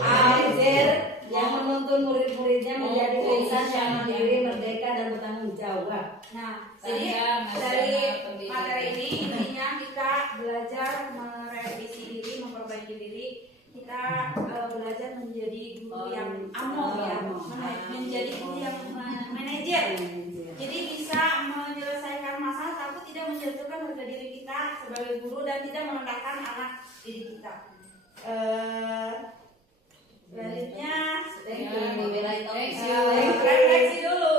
manajer yang menuntun murid-muridnya menjadi insan yang mandiri, merdeka, dan bertanggung jawab. Nah, jadi dari materi ini intinya kita belajar merevisi diri, memperbaiki diri. Kita belajar menjadi guru yang among ya, menjadi guru yang manajer. Jadi bisa menyelesaikan masalah tapi tidak menjatuhkan harga diri kita sebagai guru dan tidak merendahkan anak didik kita. Selanjutnya, refleksi dulu.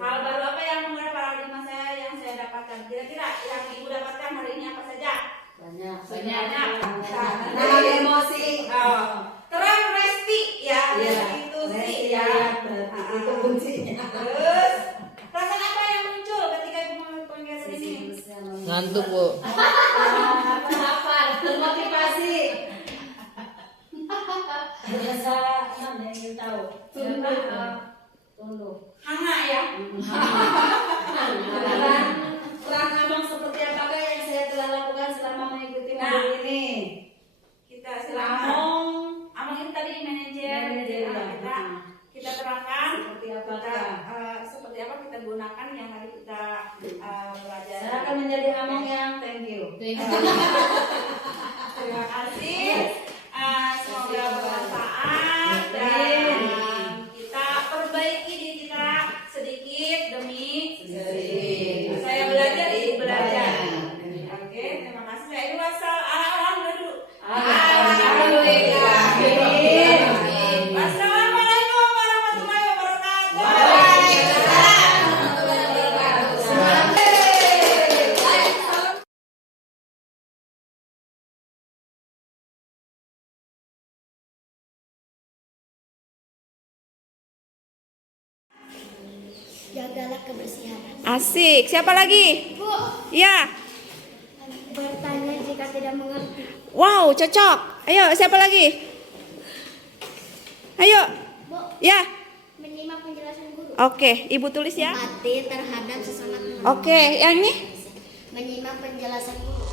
Hal baru apa yang mengubah paradigma saya yang saya dapatkan? Kira-kira yang ibu dapatkan hari ini apa saja? Banyak. Nah, Emosi. terang resti ya, institusi ya. Itu kuncinya. Terus perasaan apa yang muncul ketika ibu mengenai ini? Ngantuk, Bu. Termotivasi. Biasa mana yang ingin tahu? Tunduk. Hanga ya. Kurang abang seperti apakah yang saya telah lakukan selama mengikuti modul ini? Kita silakan. Among ini tadi manajer. Kita terapkan. Seperti apa kita gunakan yang hari kita belajar. Saya akan menjadi among yang thank you. Terima kasih. Semoga bermanfaat dan kita perbaiki diri kita sedikit demi sedikit. Saya belajar, ibu belajar. Oke, terima kasih. Saya Ibu asal alhamdulillah dulu. Menjagalah kebersihan. Asik. Siapa lagi? Bu, Ya. bertanya jika tidak mengerti. Wow, cocok. Ayo, siapa lagi? Ayo. Bu, Ya. menyimak penjelasan guru. Oke, Ibu tulis ya. Empati terhadap sesama teman. Oke, yang ini? Menyimak penjelasan guru.